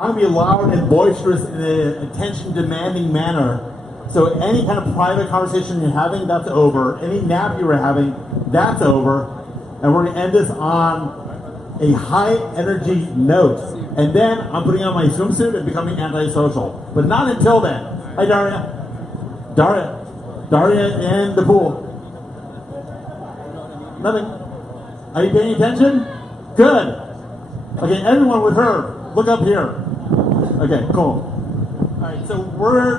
I'm going to be loud and boisterous in an attention-demanding manner. So any kind of private conversation you're having, that's over. Any nap you were having, that's over. And we're going to end this on a high-energy note. And then I'm putting on my swimsuit and becoming antisocial. But not until then. Hi, Daria. Daria in the pool. Nothing. Are you paying attention? Good. Okay, everyone with her, look up here. Okay, cool. All right, so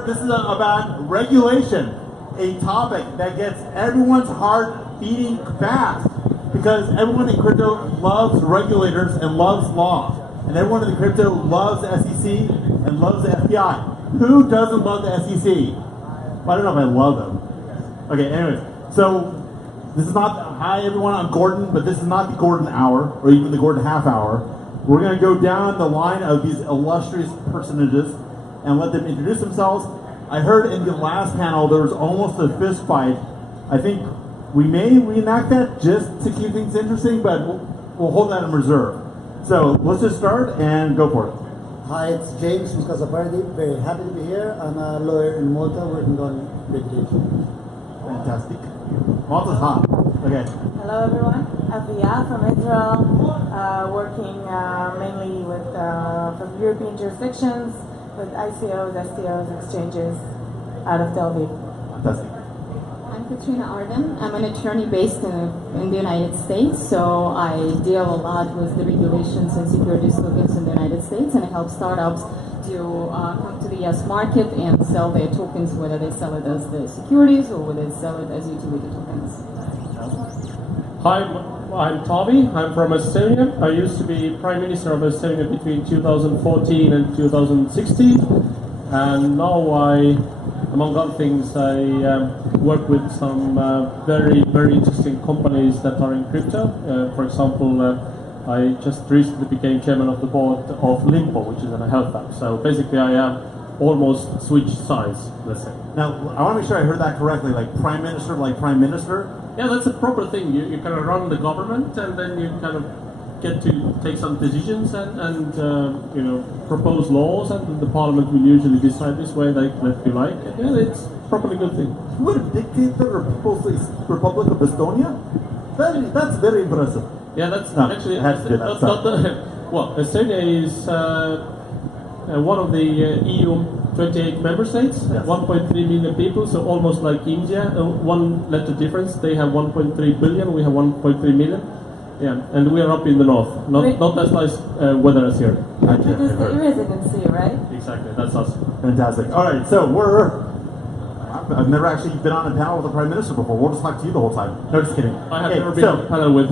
this is about regulation, a topic that gets everyone's heart beating fast because everyone in crypto loves regulators and loves law. And everyone in the crypto loves the SEC and loves the FBI. Who doesn't love the SEC? Well, I don't know if I love them. Okay, anyways, so this is not, hi everyone, I'm Gordon, but this is not the Gordon hour or even the Gordon half hour. We're going to go down the line of these illustrious personages and let them introduce themselves. I heard in the last panel there was almost a fist fight. I think we may reenact that just to keep things interesting, but we'll hold that in reserve. So let's just start and go for it. Hi, it's James Muscat Azzopardi. Very happy to be here. I'm a lawyer in Malta working on regulation. Fantastic. Malta's hot. Okay. Hello everyone. Aviya from Israel, working mainly with from European jurisdictions with ICOs, STOs, exchanges out of Tel Aviv. Fantastic. I'm Katrina Arden. I'm an attorney based in the United States, so I deal a lot with the regulations and securities tokens in the United States, and I help startups to come to the US market and sell their tokens, whether they sell it as the securities or whether they sell it as utility tokens. Hi, I'm Taavi. I'm from Estonia. I used to be Prime Minister of Estonia between 2014 and 2016, and now among other things, I work with some very, very interesting companies that are in crypto. For example, I just recently became chairman of the board of Limpo, which is a health app. So basically, I am almost switched sides, let's say. Now, I want to make sure I heard that correctly. Like Prime Minister, like Prime Minister? Yeah, that's a proper thing. You kind of run the government, and then you kind of get to take some decisions and you know, propose laws, and the parliament will usually decide this way, like you like. Yeah, it's probably a good thing. You would have dictated the People's Republic of Estonia? That's very impressive. Yeah, that's no, actually that's not the, well, Estonia is one of the EU 28 member states, yes. 1.3 million people, so almost like India. One letter difference. They have 1.3 billion, we have 1.3 million. Yeah, and we are up in the north. Not as nice weather as here. Because the residency, right? Exactly, that's us. Fantastic. All right, so I've never actually been on a panel with a prime minister before. We'll just talk to you the whole time. No, just kidding. I have never been on a panel with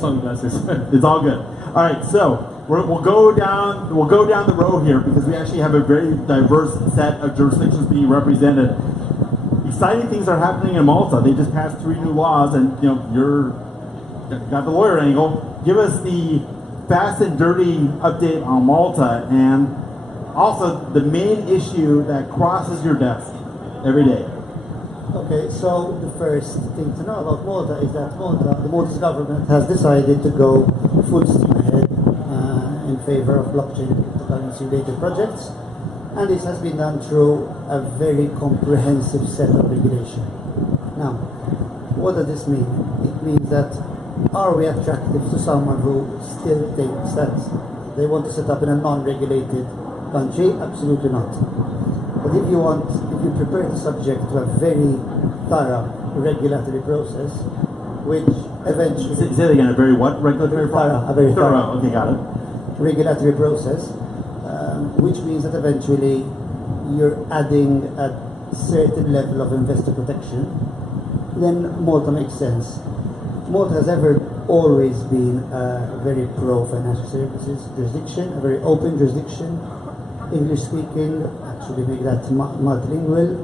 sunglasses. It's all good. All right, so we'll go down the row here because we actually have a very diverse set of jurisdictions being represented. Exciting things are happening in Malta. They just passed 3 new laws, and you know you're got the lawyer angle. Give us the fast and dirty update on Malta, and also the main issue that crosses your desk every day. Okay, so the first thing to know about Malta is that the Maltese government has decided to go full steam ahead in favor of blockchain and cryptocurrency related projects, and this has been done through a very comprehensive set of regulation. Now, what does this mean? It means that are we attractive to someone who still thinks that they want to set up in a non-regulated country? Absolutely not. But if you prepare the subject to a very thorough regulatory process, which eventually... Say that again, a very what? Regulatory process? A very thorough. Okay, got it. Regulatory process, which means that eventually you're adding a certain level of investor protection, then Malta makes sense. Malta has always been a very pro-financial services jurisdiction, a very open jurisdiction, English speaking, actually make that multilingual.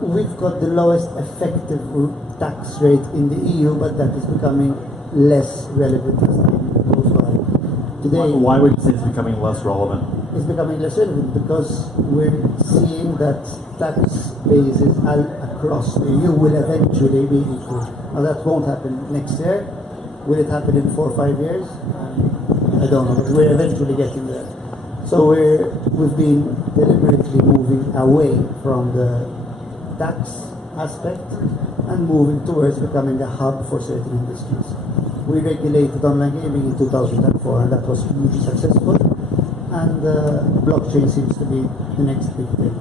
We've got the lowest effective tax rate in the EU, but that is becoming less relevant as time goes by. Today, why would you say it's becoming less relevant? It's becoming less relevant because we're seeing that tax bases across the EU will eventually be equal. Now that won't happen next year. Will it happen in 4 or 5 years? I I don't know, but we're eventually getting there. So we've been deliberately moving away from the tax aspect and moving towards becoming a hub for certain industries. We regulated online gaming in 2004, and that was hugely successful. And blockchain seems to be the next big thing.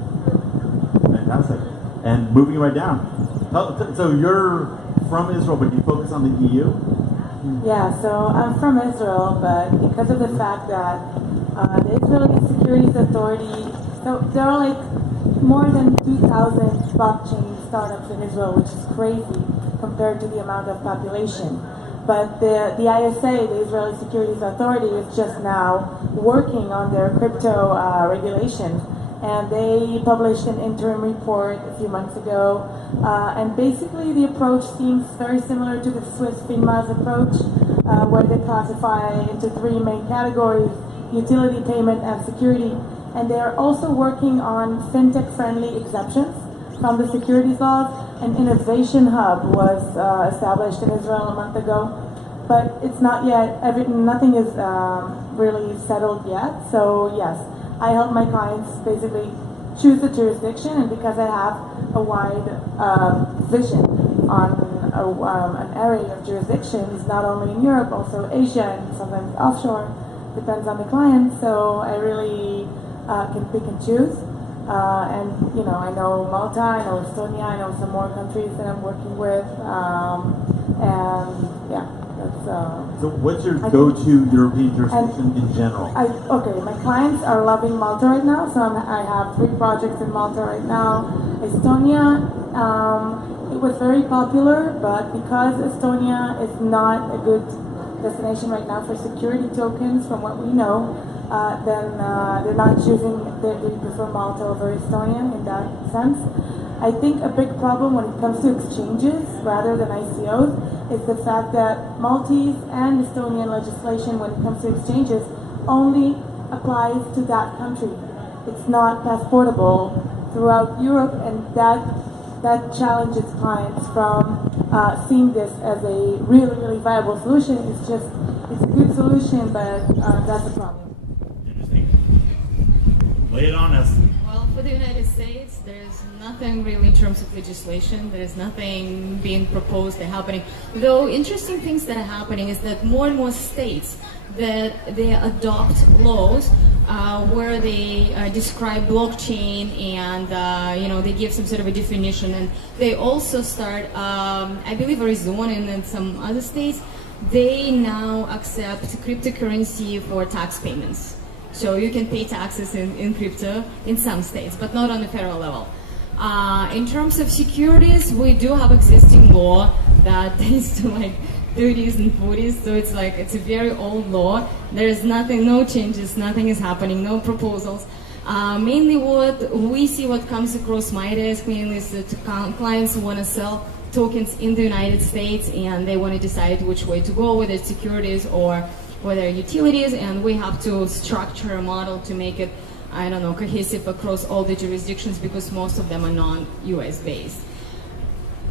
Fantastic. And moving right down. So you're from Israel, but you focus on the EU? Yeah, so I'm from Israel, but because of the fact that the Israeli Securities Authority, so there are like more than 2,000 blockchain startups in Israel, which is crazy compared to the amount of population. But the ISA, the Israeli Securities Authority, is just now working on their crypto regulation. And they published an interim report a few months ago. And basically the approach seems very similar to the Swiss FINMA's approach, where they classify into three main categories: utility, payment, and security. And they are also working on fintech-friendly exemptions from the securities laws. An innovation hub was established in Israel a month ago, but it's not yet, nothing is really settled yet. So yes, I help my clients basically choose the jurisdiction, and because I have a wide vision on an array of jurisdictions, not only in Europe, also Asia, and sometimes offshore, depends on the client, so I really can pick and choose. And you know, I know Malta, I know Estonia, I know some more countries that I'm working with, and yeah, that's. So what's your go-to European jurisdiction in general? Okay, my clients are loving Malta right now, so I have 3 projects in Malta right now. Estonia, it was very popular, but because Estonia is not a good destination right now for security tokens, from what we know, then they're not choosing, they prefer Malta over Estonia in that sense. I think a big problem when it comes to exchanges rather than ICOs is the fact that Maltese and Estonian legislation when it comes to exchanges only applies to that country. It's not passportable throughout Europe, and that challenges clients from seeing this as a really, really viable solution. It's a good solution, but that's a problem. Lay it on us. Well, for the United States, there's nothing really in terms of legislation. There's nothing being proposed or happening. Though interesting things that are happening is that more and more states that they adopt laws where they describe blockchain and you know, they give some sort of a definition, and they also start, I believe Arizona and then some other states, they now accept cryptocurrency for tax payments. So you can pay taxes in crypto in some states, but not on the federal level. In terms of securities, we do have existing law that dates to like 30s and 40s, so it's like, it's a very old law. There's nothing, no changes, nothing is happening, no proposals. Mainly what we see, what comes across my desk mainly is that clients want to sell tokens in the United States and they want to decide which way to go, whether it's securities or whether utilities, and we have to structure a model to make it, I don't know, cohesive across all the jurisdictions because most of them are non-US based.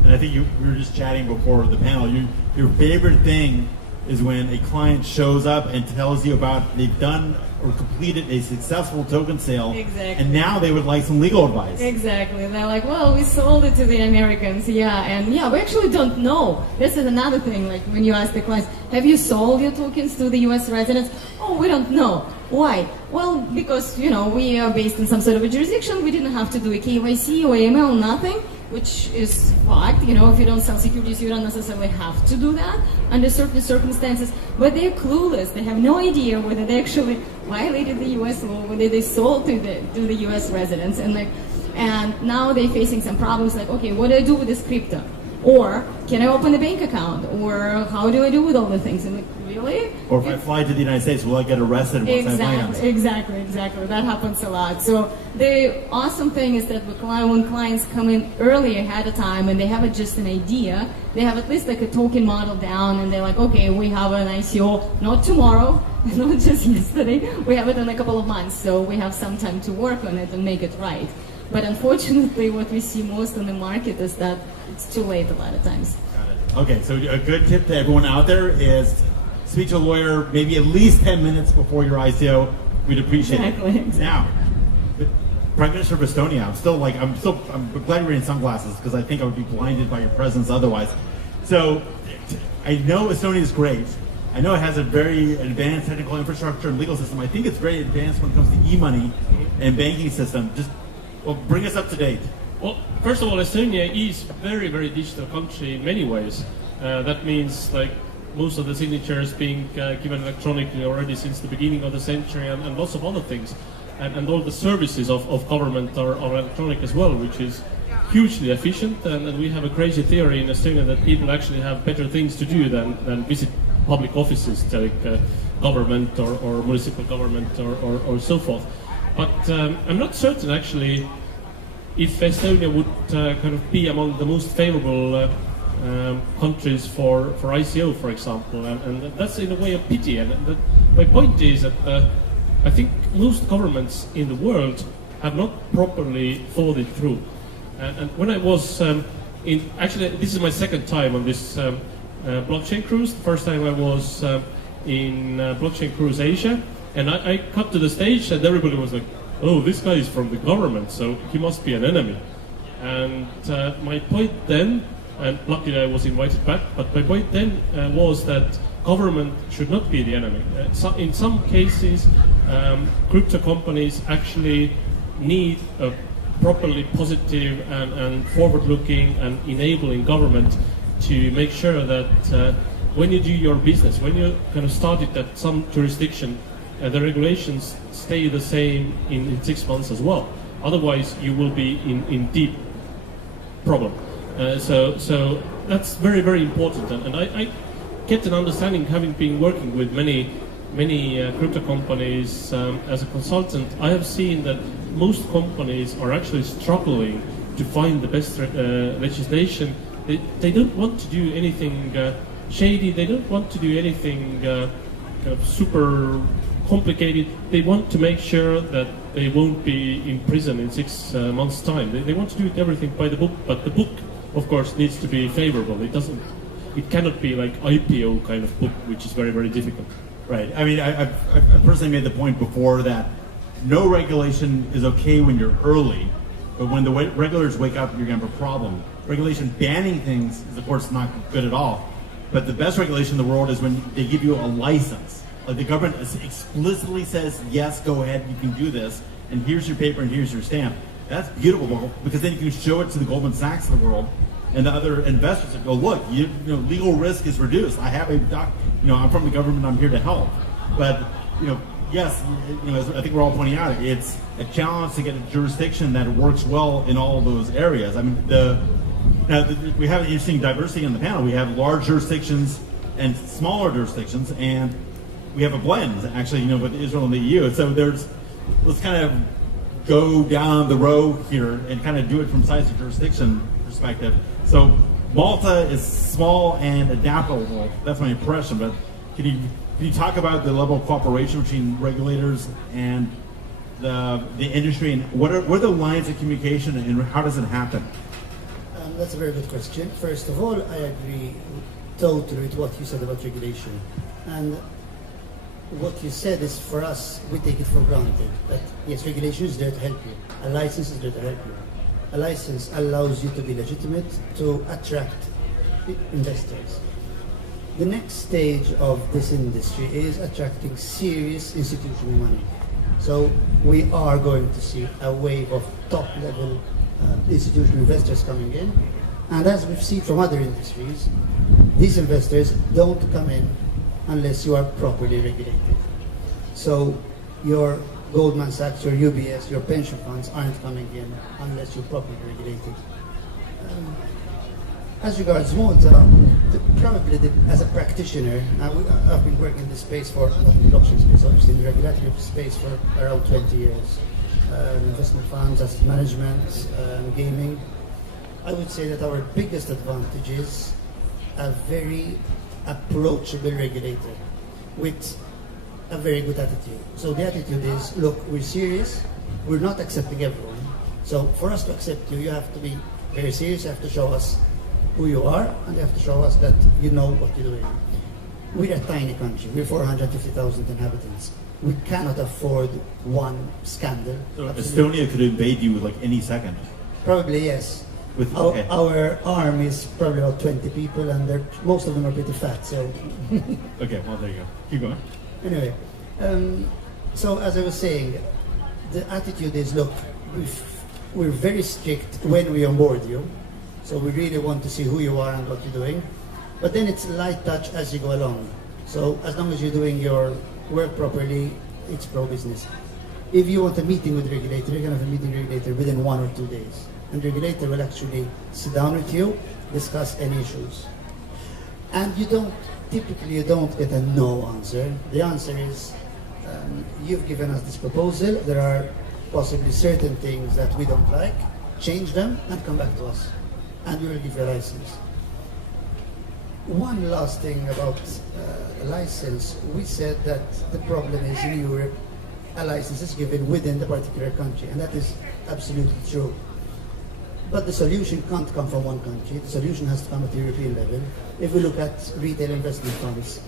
And I think we were just chatting before the panel. Your favorite thing is when a client shows up and tells you about they've done or completed a successful token sale, exactly, and now they would like some legal advice. Exactly. They're like, well, we sold it to the Americans, yeah, and yeah, we actually don't know. This is another thing, like when you ask the clients, have you sold your tokens to the US residents? Oh, we don't know. Why? Well, because, you know, we are based in some sort of a jurisdiction, we didn't have to do a KYC or AML, nothing, which is fact. You know, if you don't sell securities, you don't necessarily have to do that under certain circumstances, but they're clueless. They have no idea whether they actually violated the US law, whether they sold to the US residents, and now they're facing some problems like, okay, what do I do with this crypto? Or can I open a bank account? Or how do I do with all the things? And like, really? Or if I fly to the United States, will I get arrested once I land? Exactly. That happens a lot. So the awesome thing is that when clients come in early ahead of time and they have just an idea, they have at least like a token model down, and they're like, okay, we have an ICO, not tomorrow, not just yesterday, we have it in a couple of months, so we have some time to work on it and make it right. But unfortunately, what we see most in the market is that it's too late a lot of times. Got it. Okay, so a good tip to everyone out there is speak to a lawyer maybe at least 10 minutes before your ICO, we'd appreciate Exactly. it. Now, Prime Minister of Estonia, I'm glad you're wearing sunglasses because I think I would be blinded by your presence otherwise. So, I know Estonia is great. I know it has a very advanced technical infrastructure and legal system. I think it's very advanced when it comes to e-money and banking system. Just, well, bring us up to date. Well, first of all, Estonia is very, very digital country in many ways. That means like most of the signatures being given electronically already since the beginning of the century, and lots of other things. And all the services of government are electronic as well, which is hugely efficient. And we have a crazy theory in Estonia that people actually have better things to do than visit public offices like government or municipal government or so forth. But I'm not certain actually if Estonia would kind of be among the most favorable countries for ICO, for example, and that's in a way a pity. And my point is that I think most governments in the world have not properly thought it through. And when I was actually this is my second time on this blockchain cruise. The first time I was in blockchain cruise Asia, and I got to the stage and everybody was like, "Oh, this guy is from the government, so he must be an enemy." And my point then, and luckily I was invited back, but my point then was that government should not be the enemy. In some cases, crypto companies actually need a properly positive and forward-looking and enabling government to make sure that when you do your business, when you kind of start it at some jurisdiction, the regulations stay the same in 6 months as well. Otherwise, you will be in deep problem. So that's very, very important. And I get an understanding, having been working with many crypto companies as a consultant. I have seen that most companies are actually struggling to find the best legislation. They don't want to do anything shady. They don't want to do anything kind of super complicated. They want to make sure that they won't be in prison in 6 months' time. They want to do everything by the book, but the book, of course, needs to be favorable. It cannot be like IPO kind of book, which is very, very difficult. Right. I mean, I personally made the point before that no regulation is okay when you're early, but when the regulators wake up, you're going to have a problem. Regulation banning things is, of course, not good at all. But the best regulation in the world is when they give you a license. Like the government explicitly says, yes, go ahead, you can do this, and here's your paper and here's your stamp. That's beautiful because then you can show it to the Goldman Sachs of the world and the other investors that go, look, you know, legal risk is reduced. I have I'm from the government, I'm here to help. But, yes, as I think we're all pointing out, it's a challenge to get a jurisdiction that works well in all of those areas. I mean, we have an interesting diversity on the panel. We have large jurisdictions and smaller jurisdictions, and we have a blend, actually, with Israel and the EU. So let's kind of go down the road here and kind of do it from size of jurisdiction perspective. So Malta is small and adaptable. That's my impression, but can you talk about the level of cooperation between regulators and the industry, and what are the lines of communication, and how does it happen? That's a very good question. First of all, I agree totally with what you said about regulation. And what you said is, for us, we take it for granted. That yes, regulation is there to help you. A license is there to help you. A license allows you to be legitimate, to attract investors. The next stage of this industry is attracting serious institutional money. So we are going to see a wave of top-level institutional investors coming in. And as we've seen from other industries, these investors don't come in unless you are properly regulated. So your Goldman Sachs, your UBS, your pension funds aren't coming in unless you're properly regulated. As regards Malta, probably as a practitioner, I've been working in this space for, not in the blockchain space, obviously in the regulatory space for around 20 years. Investment funds, asset management, gaming. I would say that our biggest advantage is a very approachable regulator with a very good attitude. So the attitude is, look, we're serious, we're not accepting everyone. So for us to accept you, you have to be very serious, you have to show us who you are, and you have to show us that you know what you're doing. we're a tiny country. We're 450,000 inhabitants. We cannot afford one scandal. So Estonia could invade you like any second. Probably, yes. With, our army is probably about 20 people, and most of them are pretty fat. So. Okay, well there you go. Keep going. Anyway, so as I was saying, the attitude is, look, we're very strict when we onboard you. So we really want to see who you are and what you're doing. But then it's light touch as you go along. So as long as you're doing your work properly, it's pro-business. If you want a meeting with the regulator, you're going to have a meeting with the regulator within 1 or 2 days. And the regulator will actually sit down with you, discuss any issues. And typically you don't get a no answer. The answer is, you've given us this proposal, there are possibly certain things that we don't like, change them and come back to us. And we will give you a license. One last thing about a license. We said that the problem is in Europe, a license is given within the particular country, and that is absolutely true. But the solution can't come from one country. The solution has to come at the European level. If we look at retail investment funds,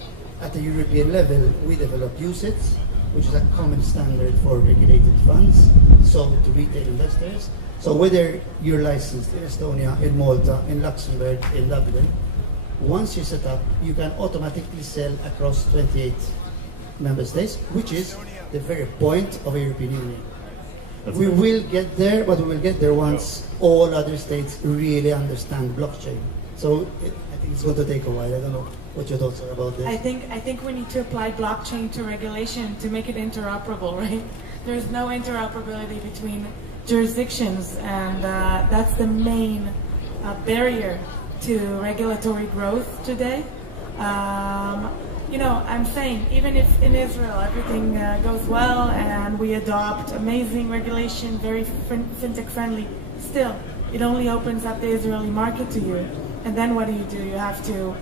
at the European level, we developed UCITS, which is a common standard for regulated funds sold to retail investors. So whether you're licensed in Estonia, in Malta, in Luxembourg, in Dublin, once you set up, you can automatically sell across 28 member states, which is the very point of a European Union. We will get there, but we will get there once all other states really understand blockchain. So I think it's going to take a while. I don't know what your thoughts are about this. I think we need to apply blockchain to regulation to make it interoperable, right? There's no interoperability between jurisdictions, and that's the main barrier to regulatory growth today. You know, I'm saying, even if in Israel everything goes well and we adopt amazing regulation, very fintech friendly, still, it only opens up the Israeli market to you. And then what do? You have to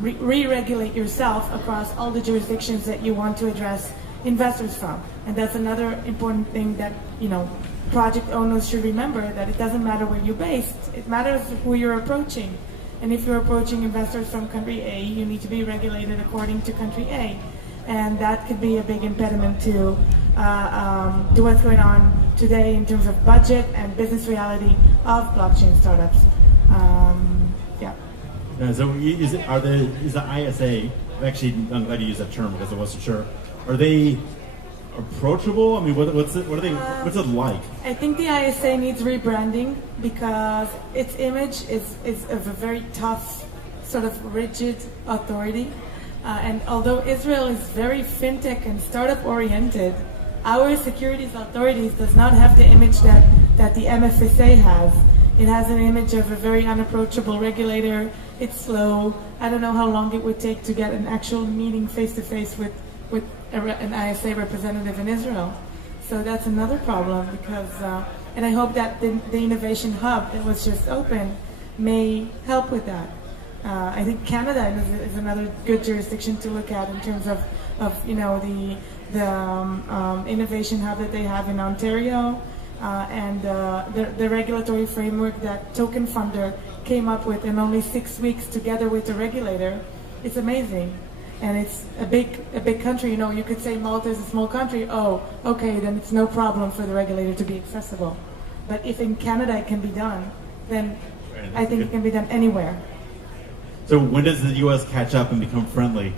re-regulate yourself across all the jurisdictions that you want to address investors from. And that's another important thing that, you know, project owners should remember, that it doesn't matter where you're based, it matters who you're approaching. And if you're approaching investors from country A, you need to be regulated according to country A. And that could be a big impediment to what's going on today in terms of budget and business reality of blockchain startups. Yeah, so is the ISA, actually I'm glad you used that term because I wasn't sure, are they approachable? I mean, what's it like? I think the ISA needs rebranding because its image is of a very tough, sort of rigid authority. And although Israel is very fintech and startup oriented, our securities authorities does not have the image that the MFSA has. It has an image of a very unapproachable regulator. It's slow. I don't know how long it would take to get an actual meeting face-to-face with an ISA representative in Israel. So that's another problem because, and I hope that the innovation hub that was just opened may help with that. I think Canada is another good jurisdiction to look at in terms of you know, the innovation hub that they have in Ontario, and the regulatory framework that Token Funder came up with in only 6 weeks together with the regulator. It's amazing. And it's a big country. You know, you could say Malta is a small country. Oh, okay, then it's no problem for the regulator to be accessible. But if in Canada it can be done, then I think it can be done anywhere. So when does the U.S. catch up and become friendly?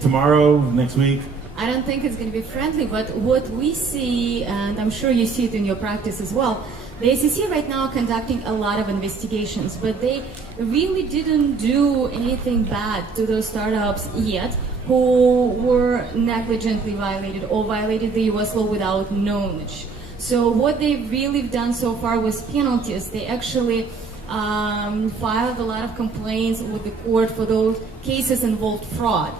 Tomorrow, next week? I don't think it's going to be friendly, but what we see, and I'm sure you see it in your practice as well, the SEC right now are conducting a lot of investigations, but they really didn't do anything bad to those startups yet who were negligently violated or violated the US law without knowledge. So what they've really done so far was penalties. They actually filed a lot of complaints with the court for those cases involved fraud.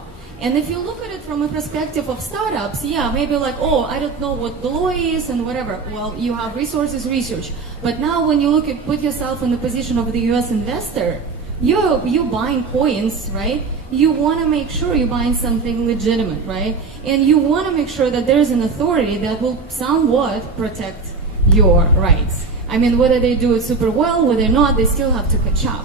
And if you look at it from a perspective of startups, yeah, maybe like, oh, I don't know what the law is and whatever. Well, you have resources, research. But now when you put yourself in the position of the US investor, you're buying coins, right? You want to make sure you're buying something legitimate, right? And you want to make sure that there's an authority that will somewhat protect your rights. I mean, whether they do it super well, whether or not, they still have to catch up.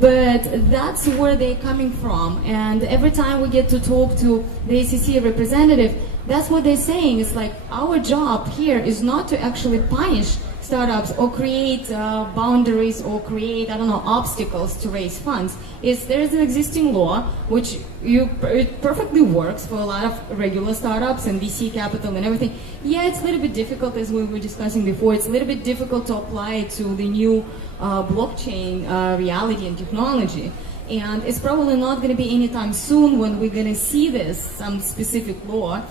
But that's where they're coming from, and every time we get to talk to the SEC representative, that's what they're saying. It's like, our job here is not to actually punish startups or create boundaries or create, I don't know, obstacles to raise funds. There is an existing law which it perfectly works for a lot of regular startups and VC capital and everything. Yeah, it's a little bit difficult, as we were discussing before. It's a little bit difficult to apply it to the new blockchain reality and technology. And it's probably not going to be anytime soon when we're going to see this, some specific law.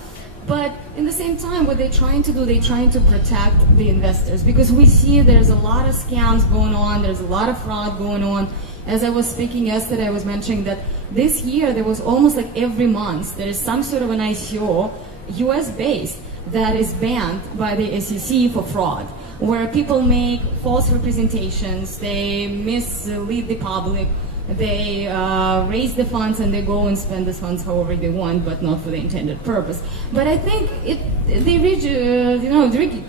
But in the same time, what they're trying to do, they're trying to protect the investors, because we see there's a lot of scams going on, there's a lot of fraud going on. As I was speaking yesterday, I was mentioning that this year there was almost like every month there is some sort of an ICO, US-based, that is banned by the SEC for fraud, where people make false representations, they mislead the public, they raise the funds and they go and spend the funds however they want, but not for the intended purpose. But I think the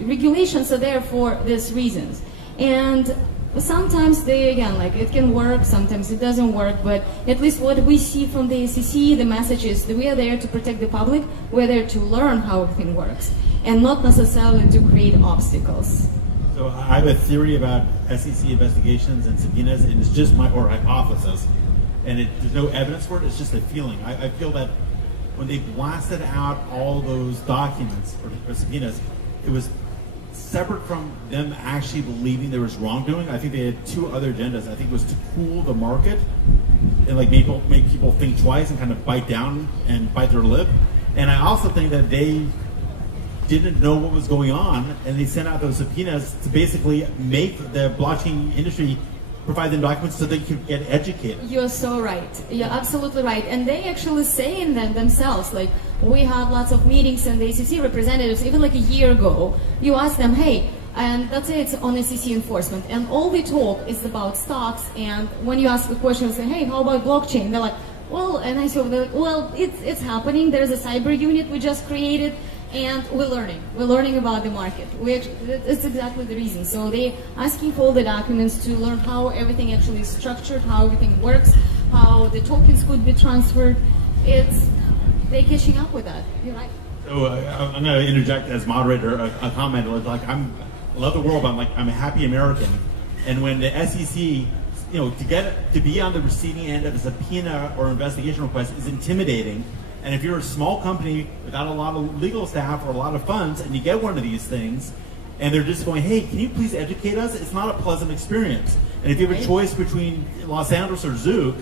regulations are there for these reasons. And sometimes it can work, sometimes it doesn't work, but at least what we see from the SEC, the message is that we are there to protect the public, we're there to learn how everything works, and not necessarily to create obstacles. So I have a theory about SEC investigations and subpoenas, and it's just my hypothesis, and there's no evidence for it, it's just a feeling. I feel that when they blasted out all those documents or subpoenas, it was separate from them actually believing there was wrongdoing. I think they had two other agendas. I think it was to cool the market and like make people think twice and kind of bite down and bite their lip. And I also think that they didn't know what was going on, and they sent out those subpoenas to basically make the blockchain industry provide them documents so they could get educated. You're so right. You're absolutely right. And they actually say in them themselves, like, we have lots of meetings and the SEC representatives, even like a year ago, you ask them, hey, and let's say it's on SEC enforcement, and all they talk is about stocks, and when you ask the question, say, hey, how about blockchain? They're like, well, and I say, well, it's happening. There's a cyber unit we just created, and we're learning about the market. It's exactly the reason. So they're asking for all the documents to learn how everything actually is structured, how everything works, how the tokens could be transferred. They're catching up with that. You're right. So I'm going to interject as moderator a comment. Like, I love the world, but I'm a happy American. And when the SEC, to be on the receiving end of a subpoena or investigation request is intimidating. And if you're a small company without a lot of legal staff or a lot of funds, and you get one of these things, and they're just going, hey, can you please educate us? It's not a pleasant experience. And if you have a choice between Los Angeles or Zug,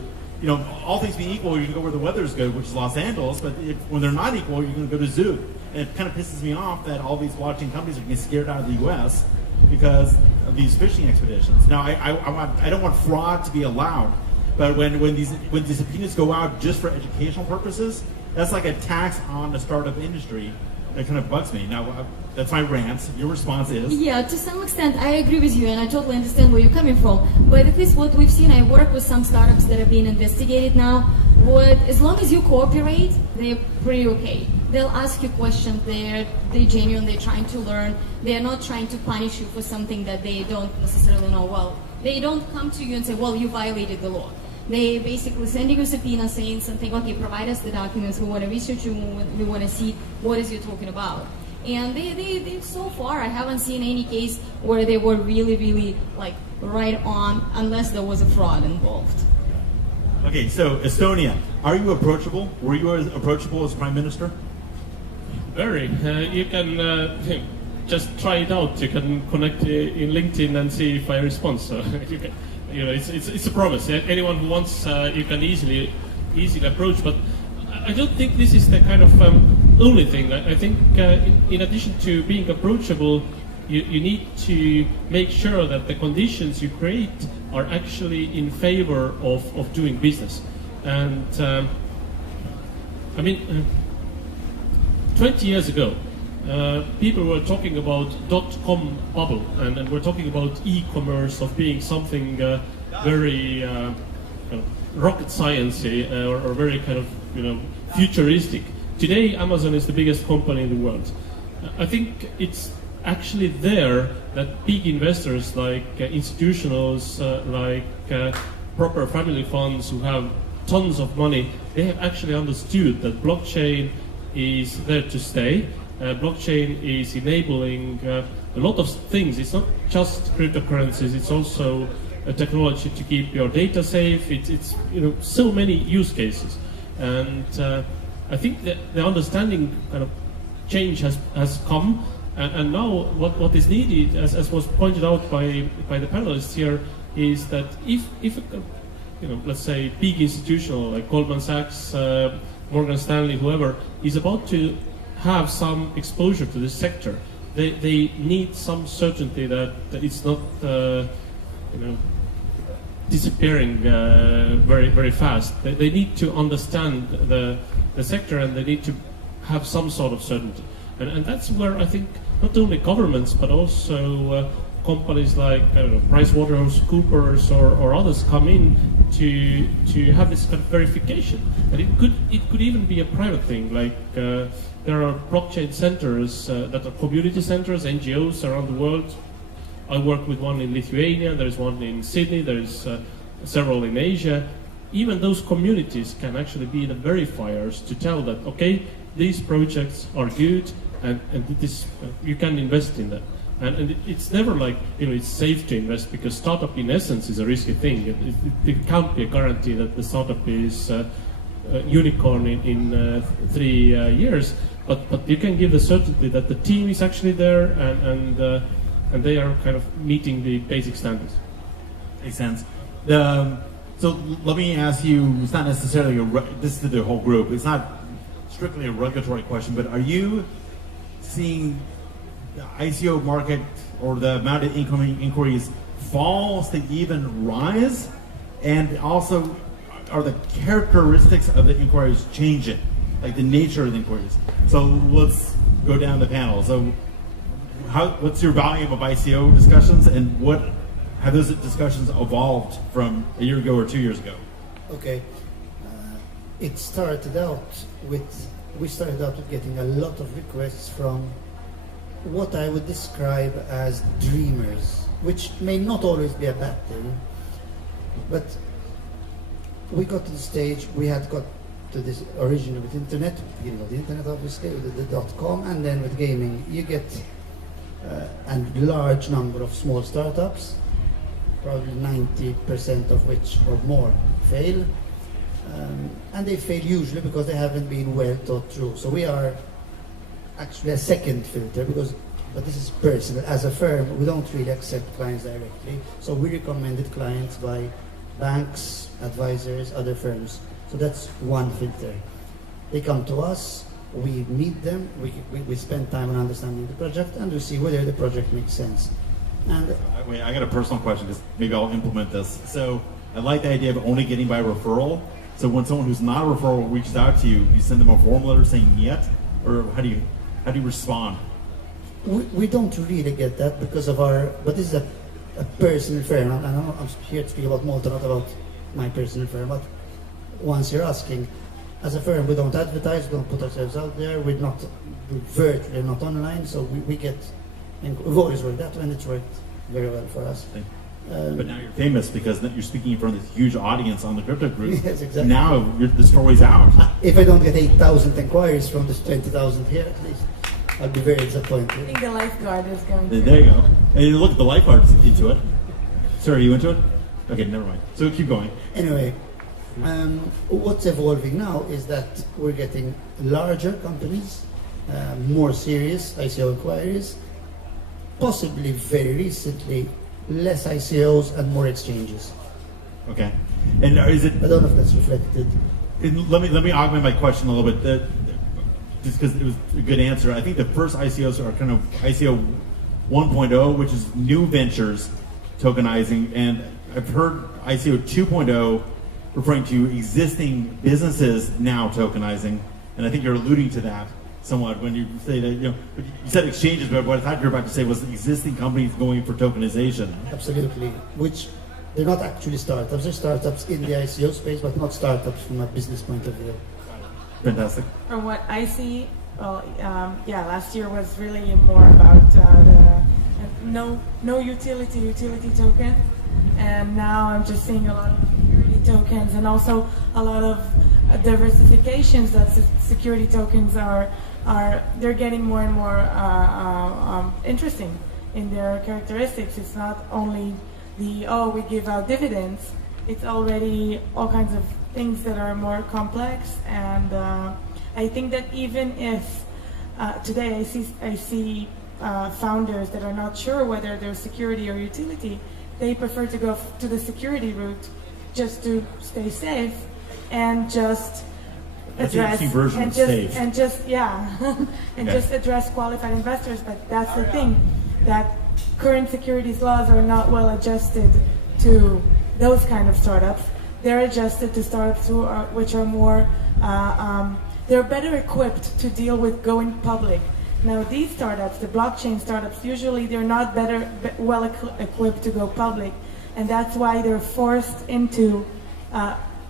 all things being equal, you can go where the weather's good, which is Los Angeles, but when they're not equal, you're going to go to Zug. And it kind of pisses me off that all these blockchain companies are getting scared out of the U.S. because of these fishing expeditions. Now, I don't want fraud to be allowed, but when these subpoenas go out just for educational purposes, that's like a tax on the startup industry. That kind of bugs me. Now, that's my rant. Your response is? Yeah, to some extent, I agree with you, and I totally understand where you're coming from. But at least what we've seen, I work with some startups that are being investigated now. As long as you cooperate, they're pretty okay. They'll ask you questions. They're genuine. They're trying to learn. They're not trying to punish you for something that they don't necessarily know well. They don't come to you and say, well, you violated the law. They basically sending you a subpoena saying something, okay, provide us the documents, we want to research you, we want to see what is you talking about. And they so far, I haven't seen any case where they were really, really like right on, unless there was a fraud involved. Okay, so Estonia, are you approachable? Were you as approachable as Prime Minister? Very. You can just try it out. You can connect in LinkedIn and see if I respond. So you can, it's a promise. Anyone who wants, you can easily approach. But I don't think this is the kind of only thing. I think in addition to being approachable, you need to make sure that the conditions you create are actually in favor of doing business. And 20 years ago, people were talking about .com bubble, and we're talking about e-commerce of being something very rocket sciencey or very kind of futuristic. Today, Amazon is the biggest company in the world. I think it's actually there that big investors like institutionals, like proper family funds who have tons of money, they have actually understood that blockchain is there to stay. Blockchain is enabling a lot of things. It's not just cryptocurrencies, it's also a technology to keep your data safe. It's so many use cases. And I think that the understanding kind of change has come. And now what is needed, as was pointed out by the panelists here, is that if let's say big institutional like Goldman Sachs, Morgan Stanley, whoever, is about to have some exposure to this sector, they need some certainty that it's not disappearing very, very fast. They need to understand the sector, and they need to have some sort of certainty. And that's where I think not only governments but also companies like PricewaterhouseCoopers or others come in to have this kind of verification. And it could even be a private thing. Like there are blockchain centers that are community centers, NGOs around the world. I work with one in Lithuania. There's one in Sydney. There's several in Asia. Even those communities can actually be the verifiers to tell that, okay, these projects are good, and this you can invest in them. And it's never like it's safe to invest, because startup in essence is a risky thing. It can't be a guarantee that the startup is a unicorn in 3 years. But you can give the certainty that the team is actually there and they are kind of meeting the basic standards. Makes sense. So let me ask you, it's not necessarily this is to the whole group, it's not strictly a regulatory question, but are you seeing the ICO market or the amount of incoming inquiries falls to even rise? And also, are the characteristics of the inquiries changing, like the nature of the inquiries? So let's go down the panel. So what's your volume of ICO discussions, and what have those discussions evolved from a year ago or 2 years ago? Okay, it started out with, we started out with getting a lot of requests from what I would describe as dreamers, which may not always be a bad thing, but we got to the stage, we had got to this originally with internet, beginning of the internet obviously, with the .com, and then with gaming, you get a large number of small startups, probably 90% of which or more fail, and they fail usually because they haven't been well thought through. So we are actually a second filter, but this is personal. As a firm, we don't really accept clients directly, so we recommended clients by banks, advisors, other firms. So that's one filter. They come to us, we meet them, we spend time on understanding the project, and we see whether the project makes sense. And wait, I got a personal question, because maybe I'll implement this. So I like the idea of only getting by referral. So when someone who's not a referral reaches out to you, you send them a form letter saying yet, or how do you respond? we don't really get that because of our, but this is a personal firm, and I'm here to speak about Malta, not about my personal firm, but once you're asking, as a firm, we don't advertise, we don't put ourselves out there, we're virtually not online, so we get, and we've always worked that way, and it's worked very well for us. But now you're famous because you're speaking in front of this huge audience on the crypto group. Yes, exactly. Now the story's out. If I don't get 8,000 inquiries from this 20,000 here, at least, I'll be very disappointed. I think the lifeguard is going to. There you go. And you look at the lifeguard's into it. Sir, are you into it? Okay, never mind. So keep going. Anyway, what's evolving now is that we're getting larger companies, more serious ICO inquiries, possibly very recently, less ICOs and more exchanges. Okay. And is it? I don't know if that's reflected. Let me augment my question a little bit. Just because it was a good answer. I think the first ICOs are kind of ICO 1.0, which is new ventures tokenizing, and I've heard ICO 2.0 referring to existing businesses now tokenizing, and I think you're alluding to that somewhat when you say that, you said exchanges, but what I thought you were about to say was existing companies going for tokenization. Absolutely, which they're not actually startups. They're startups in the ICO space, but not startups from a business point of view. Fantastic. From what I see, well, last year was really more about the no utility token, and now I'm just seeing a lot of tokens, and also a lot of diversifications that security tokens they're getting more and more interesting in their characteristics. It's not only we give out dividends. It's already all kinds of things that are more complex, and I think that even if today I see founders that are not sure whether they're security or utility, they prefer to go to the security route just to stay safe and just address just address qualified investors. But that's the thing, that current securities laws are not well adjusted to those kind of startups. They're adjusted to startups which are more they're better equipped to deal with going public. Now these startups, the blockchain startups, usually they're not well equipped to go public, and that's why they're forced into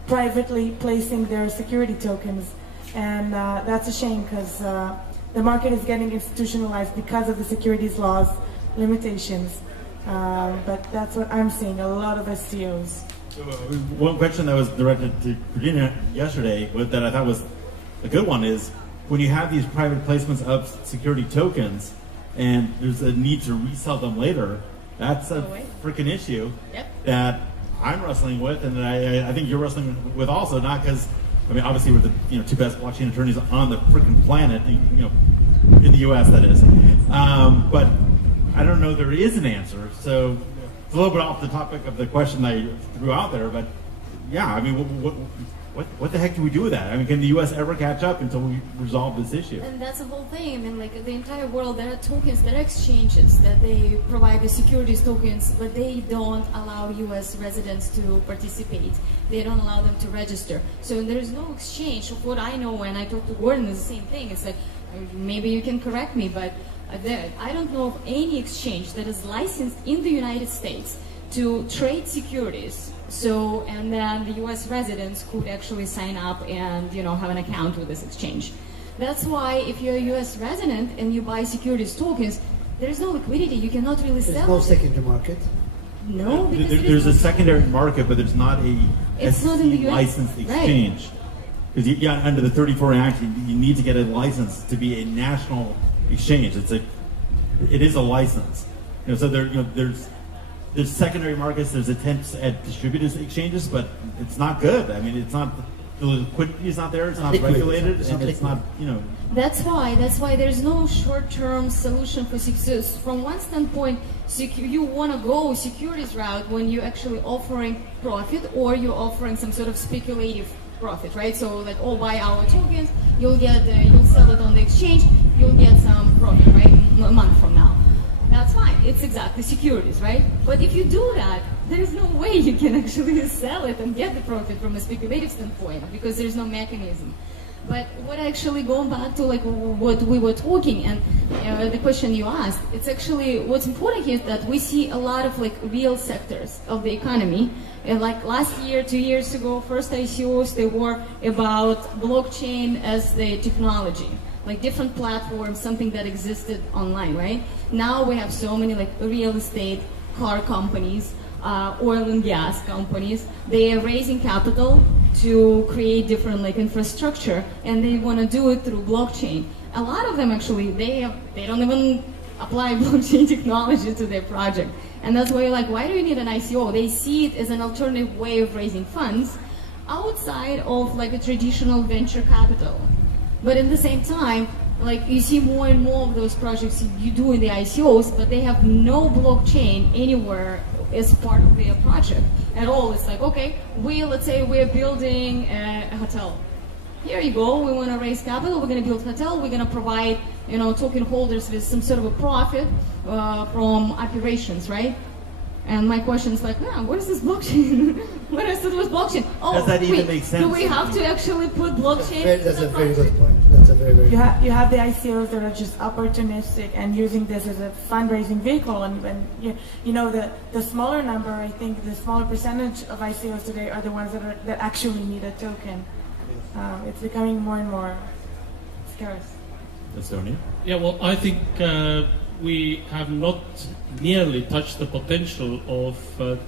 privately placing their security tokens, and that's a shame, because the market is getting institutionalized because of the securities laws limitations. But that's what I'm seeing, a lot of STOs. One question that was directed to Katrina yesterday, that I thought was a good one, is when you have these private placements of security tokens and there's a need to resell them later, that's a freaking issue that I'm wrestling with, and I think you're wrestling with also, not because, I mean, obviously we're the two best blockchain attorneys on the freaking planet, in the U.S. that is, but I don't know there is an answer. So it's a little bit off the topic of the question I threw out there, but yeah, I mean, what the heck do we do with that? I mean, can the U.S. ever catch up until we resolve this issue? And that's the whole thing. I mean, like the entire world, there are tokens, there are exchanges that they provide the securities tokens, but they don't allow U.S. residents to participate. They don't allow them to register. So there is no exchange. Of what I know, when I talk to Gordon, it's the same thing. It's like, maybe you can correct me, but I don't know of any exchange that is licensed in the United States to trade securities. So, and then the U.S. residents could actually sign up and, have an account with this exchange. That's why if you're a U.S. resident and you buy securities tokens, there's no liquidity. You cannot really sell. There's no secondary market. No, because there's a secondary market, but there's not a licensed exchange. Because under the 34 Act, you need to get a license to be a national exchange. It is a license. So there's secondary markets, there's attempts at distributed exchanges, but it's not good. I mean, it's not, the liquidity is not there, it's not regulated, and it's not, That's why there's no short-term solution for success. From one standpoint, you want to go securities route when you're actually offering profit, or you're offering some sort of speculative profit, right? So like, buy our tokens, you'll sell it on the exchange, you'll get some profit, right? A month from now. That's fine. It's exactly securities, right? But if you do that, there is no way you can actually sell it and get the profit from a speculative standpoint, because there's no mechanism. But what actually, going back to like what we were talking and the question you asked, it's actually, what's important here is that we see a lot of like real sectors of the economy. And like last year, 2 years ago, first ICOs, they were about blockchain as the technology, like different platforms, something that existed online, right? Now we have so many like real estate, car companies, oil and gas companies. They are raising capital to create different like infrastructure, and they want to do it through blockchain. A lot of them actually, they don't even apply blockchain technology to their project. And that's why you're like, why do you need an ICO? They see it as an alternative way of raising funds outside of like a traditional venture capital. But at the same time, like you see more and more of those projects you do in the ICOs, but they have no blockchain anywhere as part of their project at all. It's like, okay, let's say we're building a hotel. Here you go, we want to raise capital, we're going to build a hotel, we're going to provide, token holders with some sort of a profit from operations, right? And my question is like, what is this blockchain? What is it with blockchain? Does that even make sense? Do we have to actually put blockchain? That's a very good point. That's a very, very you have the ICOs that are just opportunistic and using this as a fundraising vehicle, and the smaller number, I think the smaller percentage of ICOs today are the ones that actually need a token. It's becoming more and more scarce. Estonia? Yeah, well, I think we have not nearly touched the potential of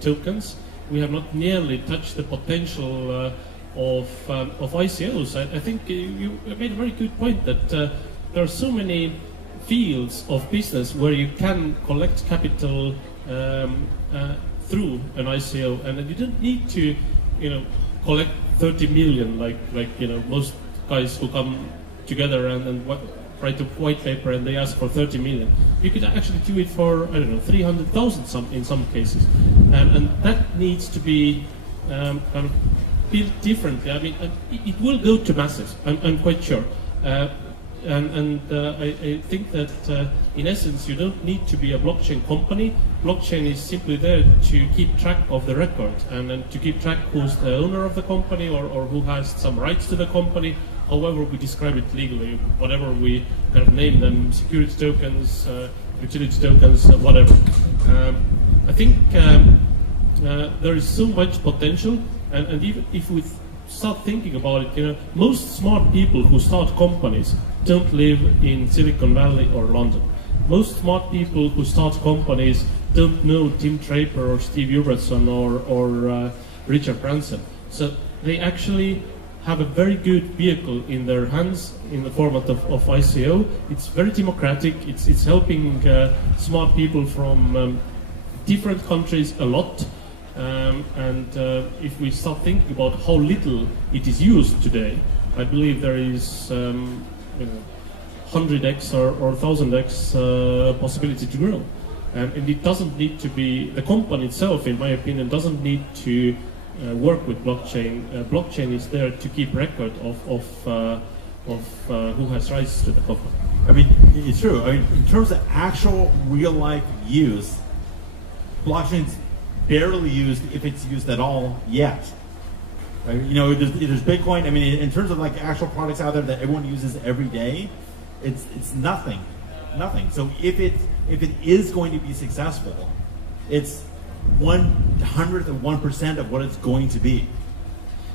tokens. we have not nearly touched the potential of ICOs. I think you made a very good point that there are so many fields of business where you can collect capital through an ICO, and you don't need to, collect 30 million like most guys who come together and write a white paper and they ask for 30 million. You could actually do it for, 300,000 in some cases, and that needs to be kind of built differently. I mean, it will go to masses. I'm quite sure. I think that in essence you don't need to be a blockchain company. Blockchain is simply there to keep track of the record and to keep track who's the owner of the company or who has some rights to the company, however we describe it legally, whatever we kind of name them, security tokens, utility tokens, whatever. I think there is so much potential, and even if we start thinking about it, most smart people who start companies don't live in Silicon Valley or London. Most smart people who start companies don't know Tim Draper or Steve Jurvetson or Richard Branson. So they actually have a very good vehicle in their hands in the format of ICO. It's very democratic. It's helping smart people from different countries a lot. If we start thinking about how little it is used today, I believe there is 100x or 1000x possibility to grow. And it doesn't need to be, the company itself, in my opinion, doesn't need to work with blockchain. Blockchain is there to keep record of who has rights to the company. I mean, it's true. I mean, in terms of actual real-life use, blockchain's barely used, if it's used at all, yet. Right? There's Bitcoin. I mean, in terms of like actual products out there that everyone uses every day, it's nothing. So if it is going to be successful, it's 1/100th of 1% of what it's going to be.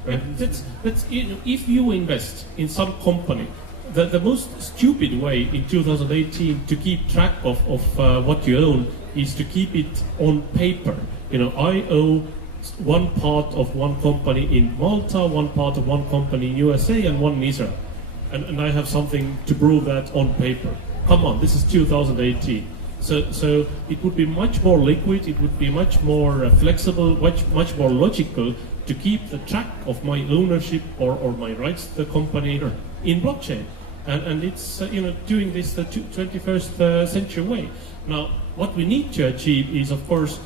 Right? That's if you invest in some company, the most stupid way in 2018 to keep track of what you own is to keep it on paper. I owe one part of one company in Malta, one part of one company in USA, and one in Israel. And I have something to prove that on paper. Come on, this is 2018. So it would be much more liquid, it would be much more flexible, much more logical to keep the track of my ownership or my rights to the company in blockchain. And it's doing this the 21st century way. Now, what we need to achieve is, of course,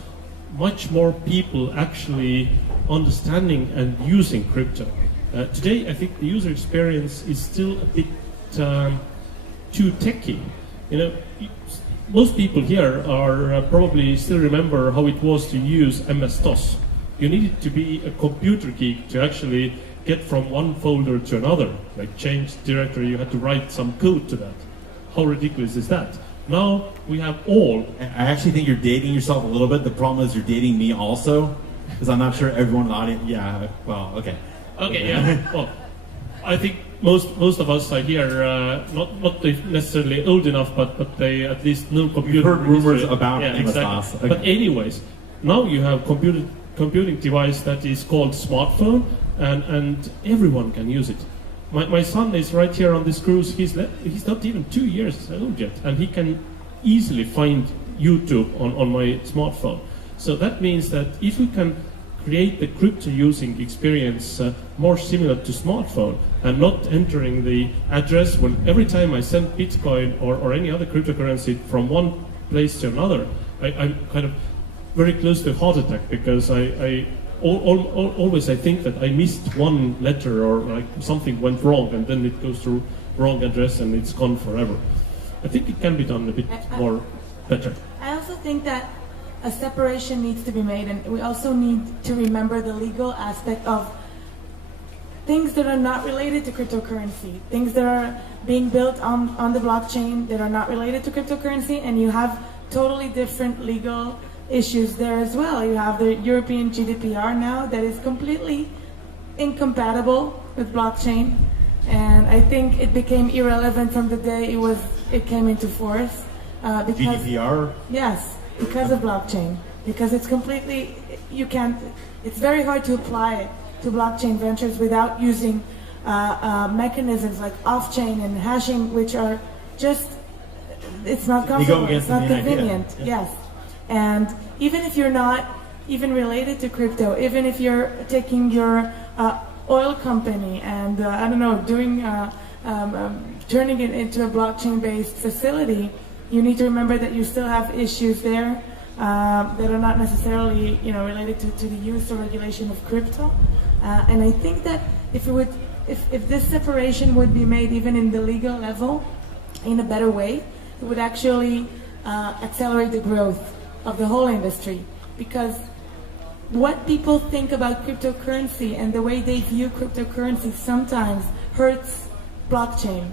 much more people actually understanding and using crypto. Today, I think the user experience is still a bit too techy. Most people here are probably still remember how it was to use MS-DOS. You needed to be a computer geek to actually get from one folder to another, like change directory, you had to write some code to that. How ridiculous is that? Now we have all. I actually think you're dating yourself a little bit. The problem is you're dating me also, because I'm not sure everyone in the audience. Yeah, well, okay. Okay, yeah. Well, I think most of us are here, not necessarily old enough, but they at least know computer. We've heard rumors history. about exactly. Okay. But anyways, now you have computing device that is called smartphone, and everyone can use it. My son is right here on this cruise. He's not even 2 years old yet, and he can easily find YouTube on my smartphone. So that means that if we can create the crypto using experience more similar to smartphone and not entering the address when every time I send Bitcoin or any other cryptocurrency from one place to another, I'm kind of very close to a heart attack because always I think that I missed one letter or like something went wrong and then it goes to wrong address and it's gone forever. I think it can be done a bit more better. I also think that a separation needs to be made, and we also need to remember the legal aspect of things that are not related to cryptocurrency, things that are being built on the blockchain that are not related to cryptocurrency, and you have totally different legal issues there as well. You have the European GDPR now that is completely incompatible with blockchain, and I think it became irrelevant from the day it came into force. Because, GDPR? yes, because of blockchain. because it's completely, it's very hard to apply to blockchain ventures without using mechanisms like off-chain and hashing, which are just, it's not comfortable, it's not convenient. Yes. And even if you're not even related to crypto, even if you're taking your oil company and, I don't know, doing, turning it into a blockchain-based facility, you need to remember that you still have issues there that are not necessarily, related to the use or regulation of crypto. And I think that if this separation would be made even in the legal level in a better way, it would actually accelerate the growth of the whole industry. Because what people think about cryptocurrency and the way they view cryptocurrency sometimes hurts blockchain.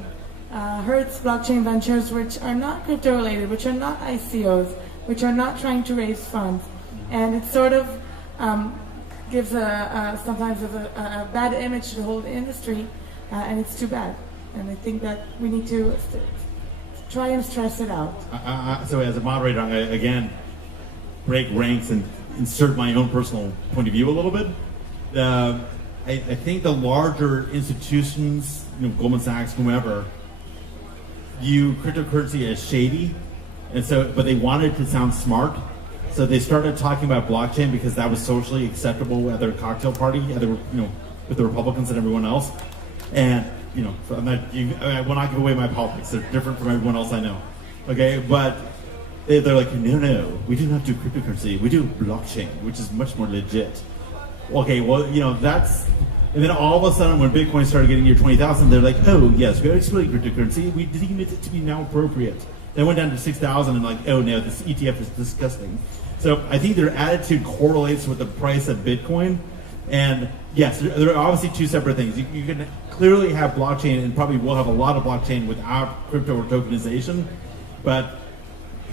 Hurts blockchain ventures which are not crypto related, which are not ICOs, which are not trying to raise funds. And it sort of gives sometimes a bad image to the whole industry, and it's too bad. And I think that we need to try and stress it out. So as a moderator, I'm going to again break ranks and insert my own personal point of view a little bit. I think the larger institutions, Goldman Sachs, whomever, view cryptocurrency as shady, and so, but they wanted to sound smart, so they started talking about blockchain because that was socially acceptable at their cocktail party, with the Republicans and everyone else. And I will not give away my politics; they're different from everyone else I know. Okay, but they're like, no, we do not do cryptocurrency. We do blockchain, which is much more legit. Okay, well, that's. And then all of a sudden, when Bitcoin started getting near 20,000, they're like, oh, yes, we are exploiting cryptocurrency. We deem it to be now appropriate. They went down to 6,000 and like, oh, no, this ETF is disgusting. So I think their attitude correlates with the price of Bitcoin. And yes, there are obviously two separate things. You can clearly have blockchain and probably will have a lot of blockchain without crypto or tokenization. But